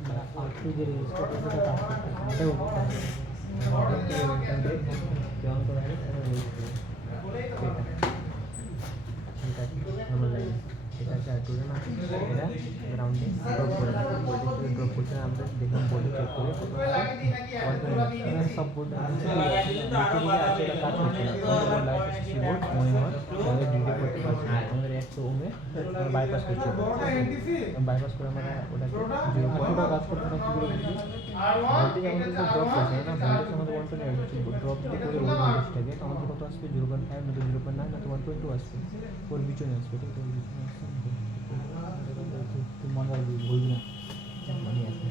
মানে R2 যে রেজিস্টার সেটা কাজ করতেছে এটা বলবো কেমন করে হবে তাহলে রেজিস্টার এটা নর্মাল লাইন এটা আছে R2 এর না এটা গ্রাউন্ডে ড্রপ করে ভোল্টেজ ড্রপ করতে আমরা দেখুন ভোল্টেজ চেক করে সব বোর্ড নিচে দিকে আছে এটা কাজ করছে না আমাদের লাইট কিবোর্ড মনে হয় আমাদের ডিটেক্ট করতে পারছে না আমাদের 100 ওমে বাইপাস করছে বাইপাস করে আমরা ওটাকে 0.2 কাজ করতে না কি করে বুঝি ভোল্টেজ আমাদের ড্রপ করছে না ভোল্টেজ আমাদের 1.8 ড্রপ যদি করে ওই ভোল্টেজটাকে তো আমাদের কত আসবে 0.5 না তো 0.9 না তো 1.2 আসবে ওর পিছনে আসবে ঠিক আছে ওর পিছনে আসবে তুই মনে রাখবি ভুলবি না মনে আছে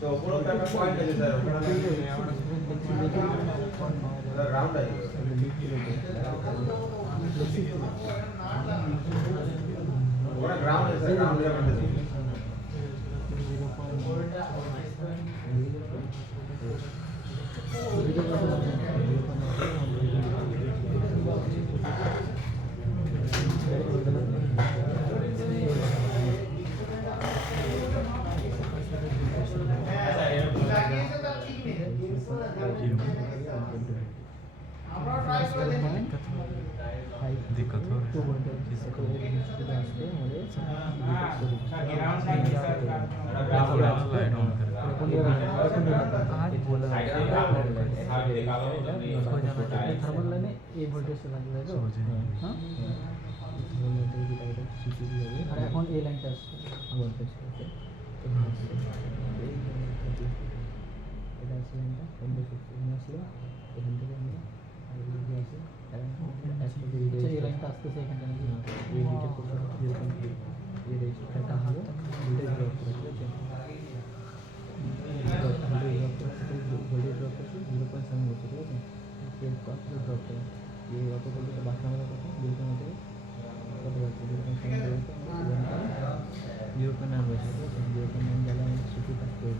তো ওপরে একটা পয়েন্ট আছে স্যার ওখানে রাউন্ড আছে ওটা গ্রাউন্ড আছে স্যার গ্রাউন্ড এর মধ্যে লাগিয়েছে তার ঠিক নেই আমরা ট্রাই করে দেখি दिक्कत हो रही থার্মাল লাইনে এই ভোল্টেজটা লাগবে তো হ্যাঁ আর এখন এই লাইনটা আসছে ভোল্টেজ এটা আছে লাইনটা আসলে এখান থেকে আমরা আর এদিকে আছে এই লাইনটা আসতেছে এখান থেকে এই দুইটা করতে যেরকম এই রেজিস্টারটা হলো ভোল্টেজ ড্রপ করে ঠিক আছে ভোল্টেজ ড্রপ করছে 0.7 হচ্ছে ঠিক আছে এর কত ড্রপ করে এই অত ভোল্টেজ বাকি আমাদের কত 0.9 থেকে কত হচ্ছে 0.7 থেকে 0.9 হয়েছে ঠিক আছে 0.9 গেলে আমাদের 65 করে